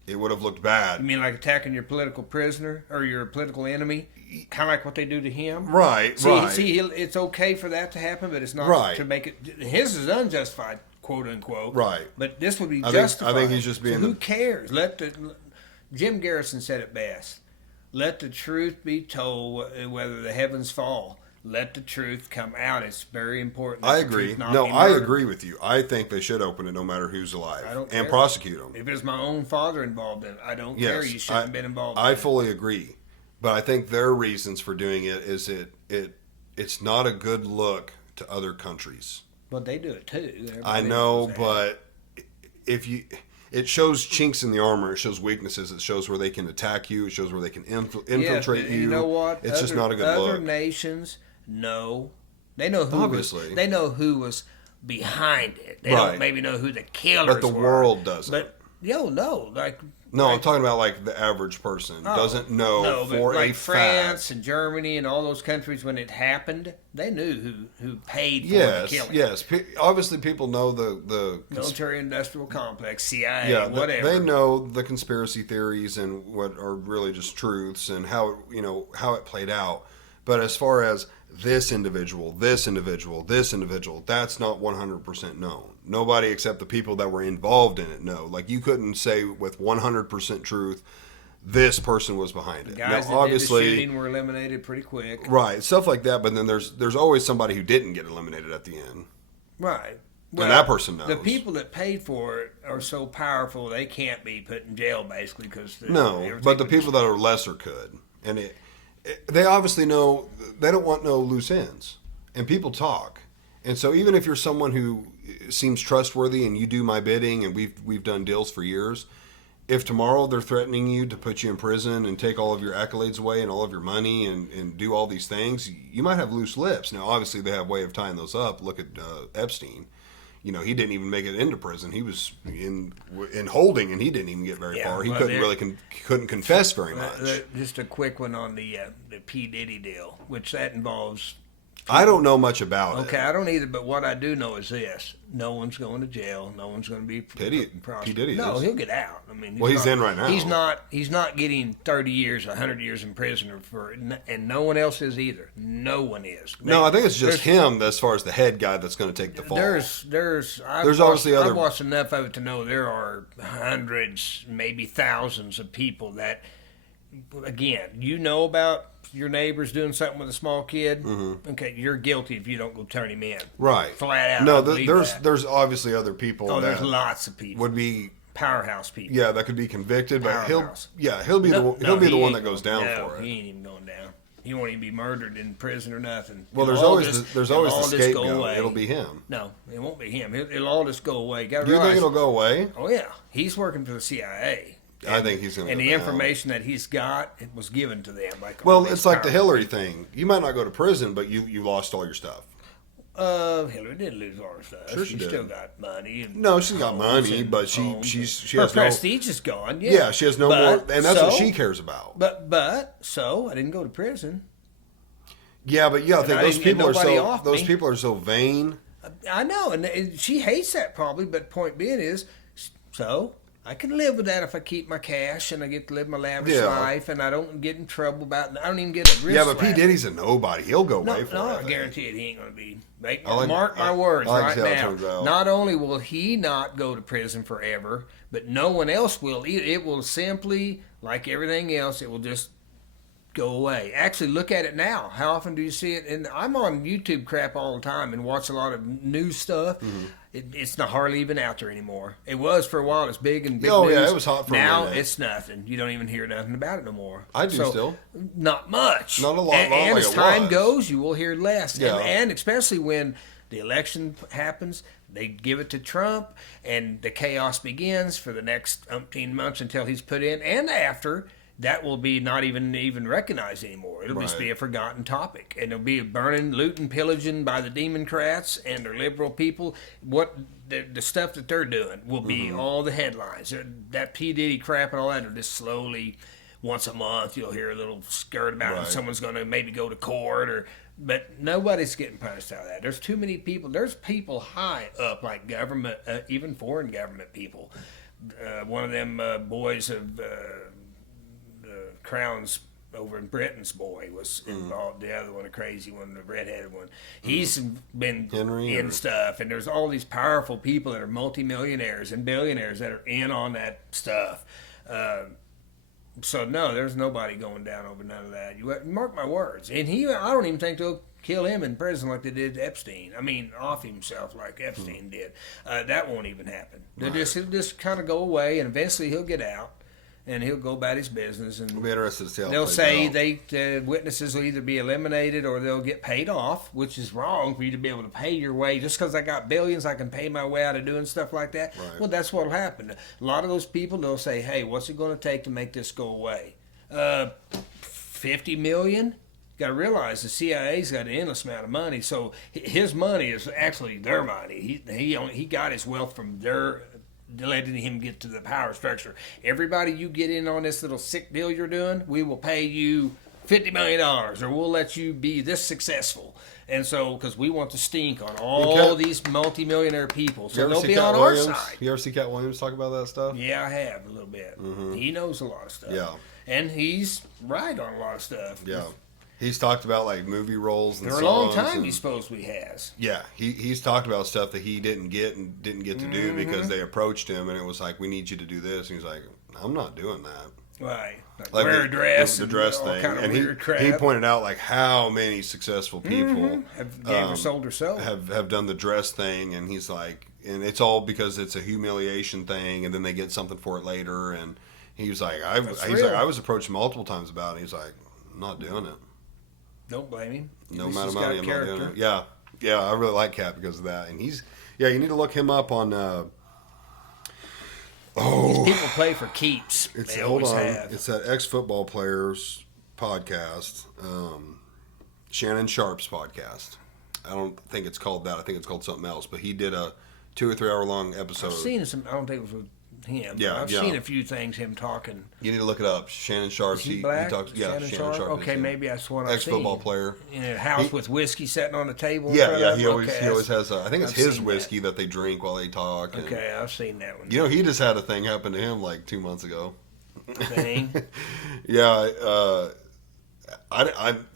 It would have looked bad. You mean like attacking your political prisoner or your political enemy? Kind of like what they do to him? Right, See, right. it's okay for that to happen, but it's not Right. to make it. His is unjustified, quote unquote. Right. But this would be I justified. think he's just being So who the- cares? Jim Garrison said it best. Let the truth be told, whether the heavens fall. Let the truth come out. It's very important. that I the agree. truth not No, be I murdered. agree with you. I think they should open it no matter who's alive I don't and care. prosecute them. If it's my own father involved in it, I don't care. You shouldn't have been involved in I it. fully agree, but I think their reasons for doing it is it's not a good look to other countries. But they do it too. Everybody I know, knows that. but it shows chinks in the armor. It shows weaknesses. It shows where they can attack you. It shows where they can infiltrate but you. You know what? It's just not a good other look. nations know. They know who Obviously. they know who was behind it. They Right. don't maybe know who the killers But the were. world doesn't. But no, like No, like, I'm talking about like the average person doesn't know no, but for like a France fact. and Germany and all those countries when it happened, they knew who paid for the Yes, killing. yes. Obviously, people know the Military industrial complex, CIA, yeah, whatever. they know the conspiracy theories and what are really just truths and how it played out. But as far as this individual, that's not 100% known. Nobody except the people that were involved in it know. Like you couldn't say with 100% truth, this person was behind it. Guys Now, that did the shooting were eliminated pretty quick. right, stuff like that. But then there's always somebody who didn't get eliminated at the end. Right. And that person knows. The people that paid for it are so powerful they can't be put in jail basically because No, but the people that are lesser could, and they obviously know they don't want no loose ends, and people talk, and so even if you're someone who seems trustworthy and you do my bidding, and we've done deals for years, if tomorrow they're threatening you to put you in prison and take all of your accolades away and all of your money and do all these things, you might have loose lips. Now, obviously, they have a way of tying those up. Look at Epstein. You know, he didn't even make it into prison. He was in holding, and he didn't even get very Yeah, far. He well, couldn't really couldn't confess very much. Just a quick one on the P. Diddy deal, which that involves. I don't know much about Okay, it. I don't either, but what I do know is this: no one's going to jail. No one's going to be P. Diddy No, is. he'll get out. I mean, Well, he's in right now. He's not getting 30 years, 100 years in prison, and no one else is either. No one is. No, I think it's just there's- him as far as the head guy that's going to take the fall. There's obviously other- I've watched enough of it to know there are hundreds, maybe thousands of people that, again, you know about your neighbors doing something with a small kid. Mm-hmm. Okay, you're guilty if you don't go turn him in. Right. Flat out. No, I believe there's that. there's obviously other people Oh, there's that lots of people. would be Powerhouse people. that could be convicted, but Powerhouse. he'll be the one that goes down for it. He ain't even going down. He won't even be murdered in prison or nothing. Well, there's It'll all always just- there's it'll always the all just go scapegoat. away. It'll be him. No, it won't be him. It'll all just go away. Do you think it'll go away? Oh yeah, he's working for the CIA. I think he's going to. And go the down. information that he's got, it was given to them. Well, it's like the Hillary thing. You might not go to prison, but you lost all your stuff. Hillary did lose all her stuff. Sure she did. Still got money. And No, she's got homes money, and but she homes. she Her has no. prestige is gone. Yeah, Yeah, she has no But- more, and that's what so- she cares about. But so I didn't go to prison. Yeah, but I think I those didn't get people are nobody so off those me. people are so vain. I know, and she hates that probably. But point being is, so I can live with that if I keep my cash and I get to live my lavish Yeah. life and I don't get in trouble about. I don't even get a wrist Yeah, but P slap. Diddy's a nobody. He'll go No, away for no, it. I think. guarantee it. He ain't going to be. I Mark my words like right to see how it now. turns out. Not only will he not go to prison forever, but no one else will. It will simply, like everything else, it will just go away. Actually, look at it now. How often do you see it? And I'm on YouTube crap all the time and watch a lot of news stuff. Mm-hmm. It's not hardly even out there anymore. It was for a while. It's big and big Oh, news. yeah, it was hot for a now. minute. It's nothing. You don't even hear nothing about it no more. I do still. Not much. Not a lot, And, not and like as it time was. goes, you will hear less. Yeah. And especially when the election happens, they give it to Trump, and the chaos begins for the next umpteen months until he's put in, and after. That will be not even recognized anymore. It'll just Right. be a forgotten topic, and it'll be burning, looting, pillaging by the Democrats and their liberal people. What the stuff that they're doing will be Mm-hmm. all the headlines. That P Diddy crap and all that will just slowly, once a month, you'll hear a little skirt about Right. someone's going to maybe go to court but nobody's getting punished out of that. There's too many people. There's people high up, like government, even foreign government people. One of them boys of Crown's over in Britain's boy was involved. The other one, a crazy one, the redheaded one. He's been Henry in or- stuff, and there's all these powerful people that are multimillionaires and billionaires that are in on that stuff. So no, there's nobody going down over none of that. You mark my words. And I don't even think they'll kill him in prison like they did Epstein. I mean, off himself like Epstein did. That won't even happen. He'll just kind of go away, and eventually he'll get out. And he'll go about his business, and We'll be interested to see how it they'll plays say out. the witnesses will either be eliminated or they'll get paid off, which is wrong for you to be able to pay your way. Just because I got billions, I can pay my way out of doing stuff like that. Right. Well, that's what'll happen. A lot of those people, they'll say, "Hey, what's it going to take to make this go away? 50 million." Got to realize the CIA's got an endless amount of money, so his money is actually their money. He got his wealth from their. Letting him get to the power structure. Everybody you get in on this little sick deal you're doing, we will pay you $50 million, or we'll let you be this successful. And so, because we want to stink on all these multimillionaire people, You so ever they'll see be Cat on our Williams? side. You ever see Cat Williams talk about that stuff? Yeah, I have a little bit. He knows a lot of stuff. Yeah. And he's right on a lot of stuff. Yeah. He's talked about like movie roles and For a long songs time, and- he supposedly has. Yeah, he's talked about stuff that he didn't get to do because they approached him and it was like, we need you to do this. And he's like, I'm not doing that. Right. Like wear the- a dress. the and dress all thing. kind of And weird crap. he pointed out like how many successful people have never sold or sold. have done the dress thing, and he's like, and it's all because it's a humiliation thing, and then they get something for it later. And he was like, I was approached multiple times about it. He's like, I'm not doing it. Don't blame him. No At least amount of he's got money, I'm not doing character. it. Yeah, I really like Cat because of that. And you need to look him up on. These people play for keeps. It's They hold always on. have. It's that ex-football players podcast, Shannon Sharp's podcast. I don't think it's called that. I think it's called something else. But he did a 2 or 3 hour long episode. I've seen some. I don't think it was with him. Yeah, I've yeah. seen a few things. Him talking. You need to look it up. Shannon Sharp. Is he black? talks. Yeah, Shannon Shannon Sharp. Okay, is, maybe that's what I've ex-football seen. player. In a house He- with whiskey sitting on the table. in Yeah, front yeah. of He him? always Okay, he always has. I think it's I've his seen whiskey that they drink while they talk. and- Okay, I've seen that one. You know, he just had a thing happen to him like 2 months ago. Thing. Yeah,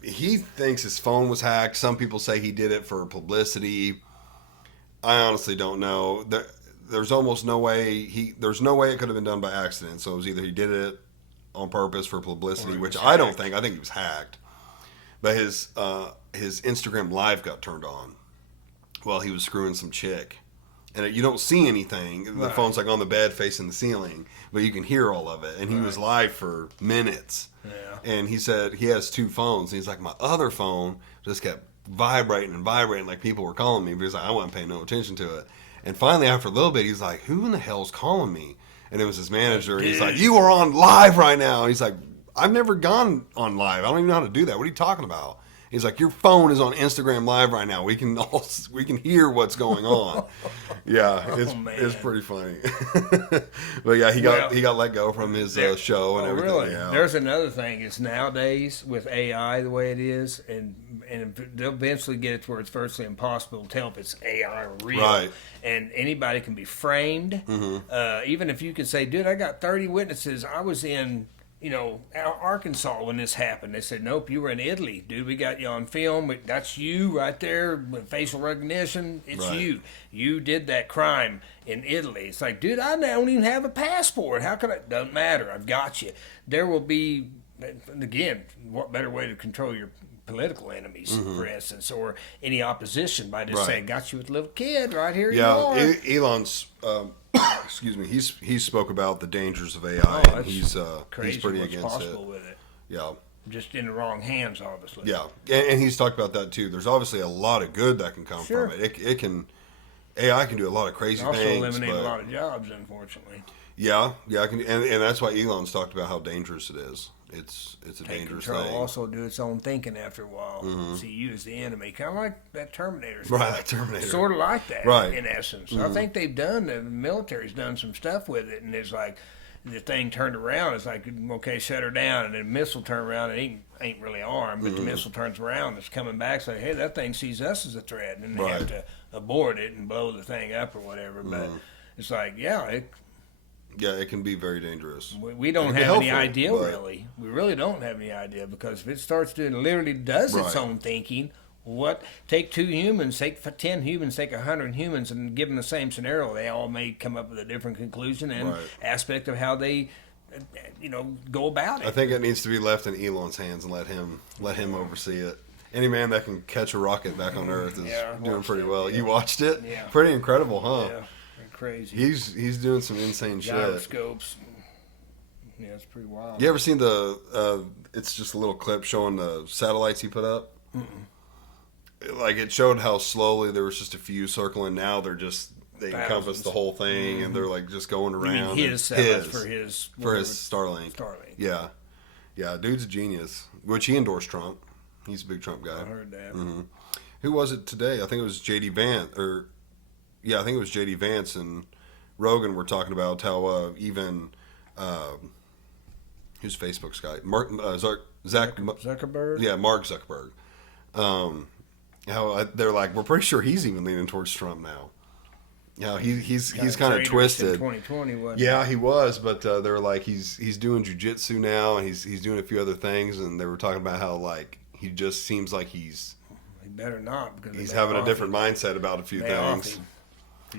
he thinks his phone was hacked. Some people say he did it for publicity. I honestly don't know. There's almost no way there's no way it could have been done by accident. So it was either he did it on purpose for publicity, Or it which was I don't hacked. think. I think he was hacked. But his Instagram live got turned on while he was screwing some chick. And you don't see anything. The Right. phone's like on the bed facing the ceiling, but you can hear all of it. And he was live for minutes. Yeah. And he said he has 2 phones. And he's like, my other phone just kept vibrating and vibrating like people were calling me because I wasn't paying no attention to it. And finally, after a little bit, he's like, who in the hell's calling me? And it was his manager. And he's like, you are on live right now. And he's like, I've never gone on live. I don't even know how to do that. What are you talking about? He's like, your phone is on Instagram Live right now. We can hear what's going on. Yeah, it's pretty funny. But yeah, he got let go from his show and everything. Really? Yeah. There's another thing. Is nowadays with AI the way it is, and they'll eventually get it to where it's virtually impossible to tell if it's AI or real. Right. And anybody can be framed. Even if you can say, dude, I got 30 witnesses. I was in, Arkansas when this happened. They said, nope, you were in Italy. Dude, we got you on film. That's you right there with facial recognition. It's Right. you. You did that crime in Italy. It's like, dude, I don't even have a passport. How could I? Doesn't matter. I've got you. There will be, again, what better way to control your political enemies, for instance, or any opposition by just Right. saying, got you with a little kid right here. Yeah, you are. Elon's. Excuse me. He spoke about the dangers of AI, Oh, and that's he's crazy pretty what's against possible it. with it. Yeah. Just in the wrong hands, obviously. Yeah, and he's talked about that too. There's obviously a lot of good that can come Sure. from it. It can AI can do a lot of crazy Also things. eliminate But a lot of jobs, unfortunately. yeah, I can, and that's why Elon's talked about how dangerous it is. It's a Take dangerous control. thing. Also do its own thinking after a while. See you as the enemy. Kind of like that Terminator. Right, that Terminator. Sort of like that, Right. in essence. I think the military's done some stuff with it, and it's like the thing turned around. It's like, okay, shut her down, and then the missile turned around and ain't really armed, but the missile turns around, it's coming back, say, hey, that thing sees us as a threat, and they have Right. to abort it and blow the thing up or whatever. But it's like, yeah, Yeah, it can be very dangerous. we don't It can be have any helpful, idea, but- really. We really don't have any idea, because if it starts doing, literally does its Right. own thinking, take 2 humans, take 10 humans, take 100 humans, and give them the same scenario, they all may come up with a different conclusion and Right. aspect of how they, go about it. I think it needs to be left in Elon's hands and let him oversee it. Any man that can catch a rocket back on Earth is Yeah, I doing watched pretty it, well. yeah. You watched it? Yeah. Pretty incredible, huh? Yeah, they're crazy. He's doing some insane shit. Gyroscopes. Yeah, it's pretty wild. You ever seen the? It's just a little clip showing the satellites he put up. Like it showed how slowly there was just a few circling. Now they encompass Thousands. the whole thing, and they're like just going You around. mean and- his satellites for his Starlink. Starlink. Yeah, dude's a genius. Which he endorsed Trump. He's a big Trump guy. I heard that. Who was it today? I think it was JD Vance, I think it was JD Vance and Rogan were talking about how even who's Facebook's guy? Mark Zuckerberg? Yeah, Mark Zuckerberg. They're like, we're pretty sure he's even leaning towards Trump now. Yeah, he's kind of twisted. 2020, wasn't Yeah, he was, but they're like he's doing jujitsu now, and he's doing a few other things, and they were talking about how like he just seems like he's He better not, because he's having a different mindset about a few things.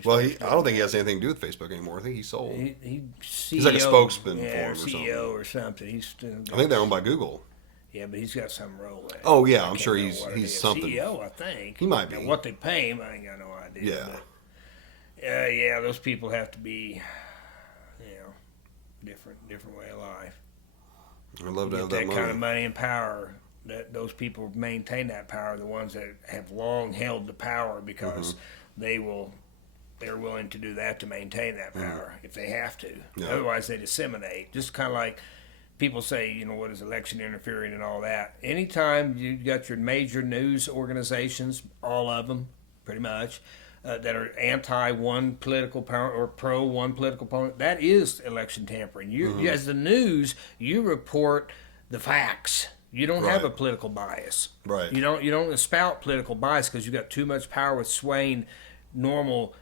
Well, I don't think he has anything to do with Facebook anymore. I think he sold. He's like a spokesman for him or CEO or something. He's still. I think they're owned by Google. Yeah, but he's got some role in it. Oh, yeah, I I'm can't sure remember he's what it is. something. CEO, I think He might be. Now, what they pay him, I ain't got no idea. Yeah. But, yeah, those people have to be, different way of life. I'd love to Get have that that money. kind of money and power. That those people maintain that power. The ones that have long held the power, because Mm-hmm. they're willing to do that to maintain that power if they have to. Yeah. Otherwise, they disseminate. Just kind of like people say, what is election interfering and all that. Anytime you got your major news organizations, all of them, pretty much, that are anti one political power or pro one political opponent, that is election tampering. You as the news, you report the facts. You don't have Right. a political bias. Right. You don't espout political bias because you got too much power with swaying normal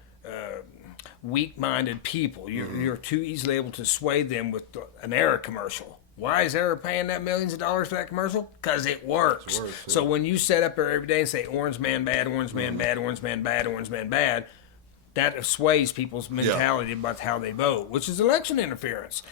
weak-minded people. You're too easily able to sway them with an Era commercial. Why is Era paying that millions of dollars for that commercial? Because it works. Yeah. So when you set up there every day and say Orange Man bad, Orange Man bad, Orange Man bad, Orange Man bad, that sways people's mentality about how they vote, which is election interference.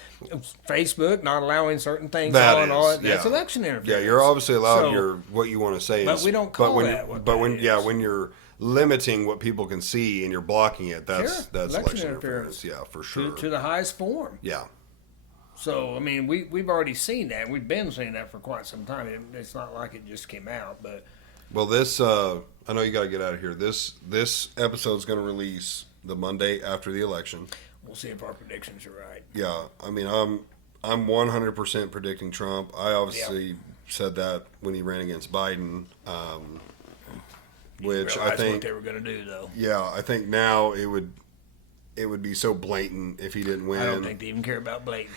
Facebook not allowing certain things That on, is, that's yeah. election interference. Yeah, you're obviously allowed So- what you want to say. But we don't call when, that what But that when is. when you're limiting what people can see and you're blocking it, that's Sure. that's Election election interference. interference. Yeah, for sure. to the highest form. Yeah. So, I mean, we've already seen that. We've been seeing that for quite some time. It's not like it just came out, but Well, this I know you got to get out of here. This episode's going to release the Monday after the election. we'll see if our predictions are right. Yeah, I mean, I'm 100% predicting Trump. I obviously said that when he ran against Biden, which I Realize think what they were going to do, though. Yeah, I think now it would be so blatant if he didn't win. I don't think they even care about blatant.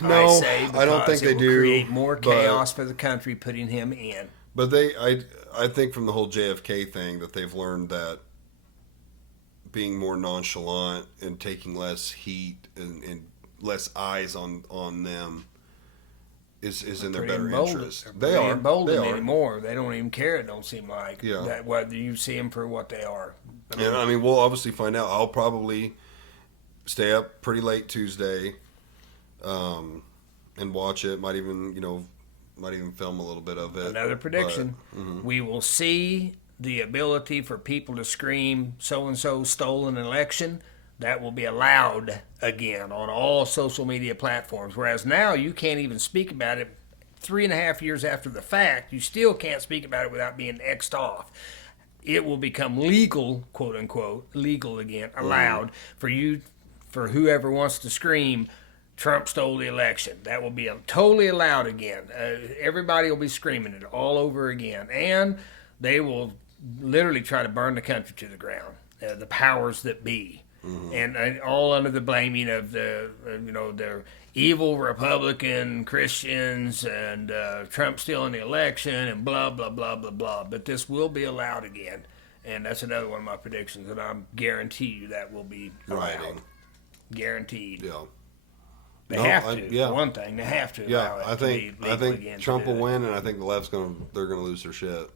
No, I don't think it they will do. Create more but- chaos for the country putting him in. But I think from the whole JFK thing that they've learned that being more nonchalant and taking less heat and less eyes on them is in their better interest. They are emboldened They are. anymore. They don't even care. It don't seem like Yeah. that. Whether you see them for what they are. And I mean, we'll obviously find out. I'll probably stay up pretty late Tuesday, and watch it. Might even film a little bit of it. Another prediction: but, we will see the ability for people to scream "so and so stole an election." That will be allowed again on all social media platforms. Whereas now you can't even speak about it 3.5 years after the fact. You still can't speak about it without being X'd off. It will become legal, quote unquote, legal again, allowed for whoever wants to scream, Trump stole the election. That will be totally allowed again. Everybody will be screaming it all over again. And they will literally try to burn the country to the ground, the powers that be. And all under the blaming of the evil Republican Christians and Trump stealing the election and blah, blah, blah, blah, blah. But this will be allowed again. And that's another one of my predictions, and I guarantee you that will be allowed. Writing. Guaranteed. Yeah. They No, have to. yeah. For one thing, they have to allow Yeah, it I to be think legal again Trump to will do it. win, and I think the left's they're gonna lose their shit.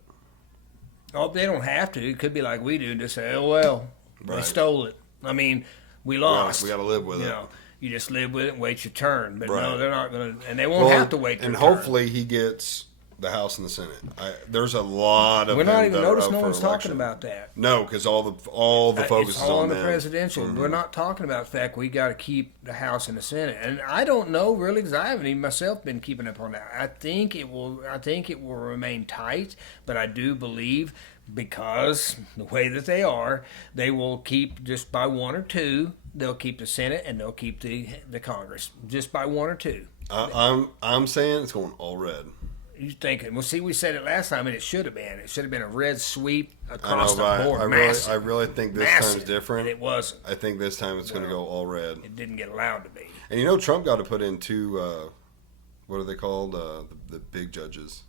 Oh, they don't have to. It could be like we do, just say, "Oh well, they Right. stole it." I mean, we lost. We got to live with you it. know, you just live with it and wait your turn. But no, Right. they're not going to, and they won't have to wait their and turn. hopefully he gets the House and the Senate. There's a lot of We're them not even that are noticing up no for one's election. talking about that. No, because all the focus It's is all on on the them. presidential. Mm-hmm. We're not talking about the fact we got to keep the House and the Senate. And I don't know really, because I haven't even myself been keeping up on that. I think it will remain tight, but I do believe because the way that they will keep just by one or two. They'll keep the Senate and they'll keep the Congress just by one or two. I'm saying it's going all red. You think? Well, see, we said it last time, and it should have been. It should have been a red sweep I across know, but the board. I really think this Massive. time's different. And it wasn't. I think this time it's going to go all red. It didn't get allowed to be. And Trump got to put in two. What are they called? The big judges.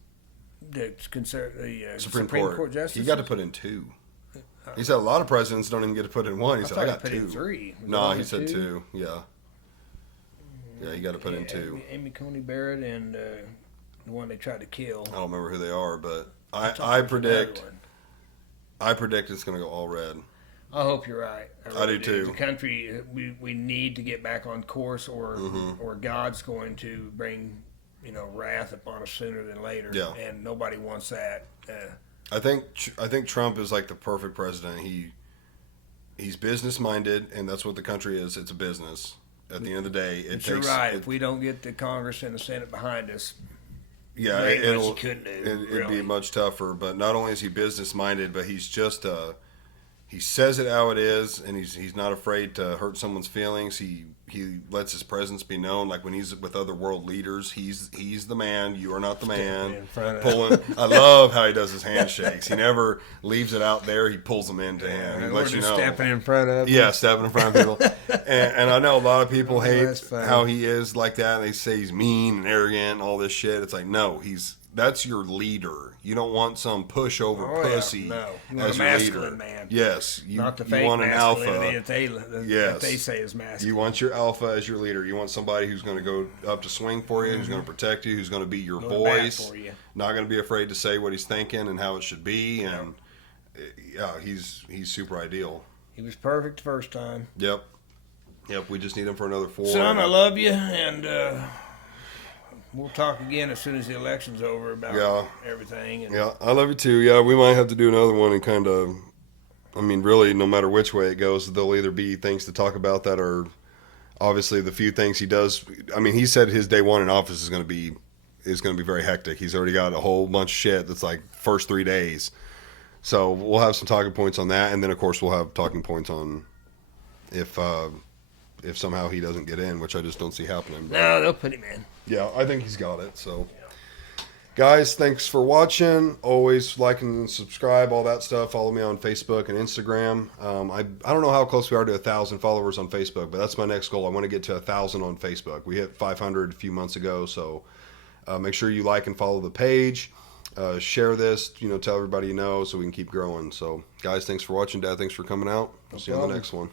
The Supreme Court justice. He got to put in two. He said a lot of presidents don't even get to put in one. He said I got put two. in three. Was it No, only he said two. Yeah. Yeah, you got to put in two. Amy Coney Barrett and the one they tried to kill. I don't remember who they are, but I I thought there was predict another one. I predict it's going to go all red. I hope you're right. I do too. The country, we need to get back on course, or God's going to bring wrath upon us sooner than later. Yeah. And nobody wants that. I think Trump is like the perfect president. He's business minded, and that's what the country is. It's a business. At the end of the day, it But takes. you're right. If we don't get the Congress and the Senate behind us, Yeah, there ain't much it'll you could do, it'd really. be much tougher. But not only is he business minded, but he's just he says it how it is, and he's not afraid to hurt someone's feelings. He lets his presence be known. Like when he's with other world leaders, he's the man. You are not the man. in front of- Pulling. I love how he does his handshakes. He never leaves it out there. He pulls them into him. He we're lets you just know. stepping in front of. Yeah, stepping in front of people. and I know a lot of people hate that's funny. how he is like that. They say he's mean and arrogant and all this shit. It's like, no, that's your leader. You don't want some pushover Oh, yeah, pussy no. You want as a your masculine leader. man. Yes, you, Not the you fake want an masculinity alpha. that they say is masculine. You want your alpha as your leader. You want somebody who's going to go up to swing for you, who's going to protect you, who's going to be your Go to bat voice, for you. not going to be afraid to say what he's thinking and how it should be. And yeah, he's super ideal. He was perfect the first time. Yep. We just need him for another 4. Son, I love you, and we'll talk again as soon as the election's over about everything. And Yeah, I love you too. Yeah, we might have to do another one and kind of, I mean, really, no matter which way it goes, there'll either be things to talk about that are obviously the few things he does. I mean, he said his day one in office is going to be very hectic. He's already got a whole bunch of shit that's like first 3 days. So we'll have some talking points on that, and then of course we'll have talking points on if somehow he doesn't get in, which I just don't see happening. But no, they'll put him in. yeah, I think he's got it. So Guys, thanks for watching. Always like and subscribe, all that stuff. Follow me on Facebook and Instagram. I don't know how close we are to 1,000 followers on Facebook, but that's my next goal. I want to get to 1,000 on Facebook. We hit 500 a few months ago, so make sure you like and follow the page. Share this, tell everybody you know, so we can keep growing. So, guys, thanks for watching. Dad, thanks for coming out. We'll see you on the next one.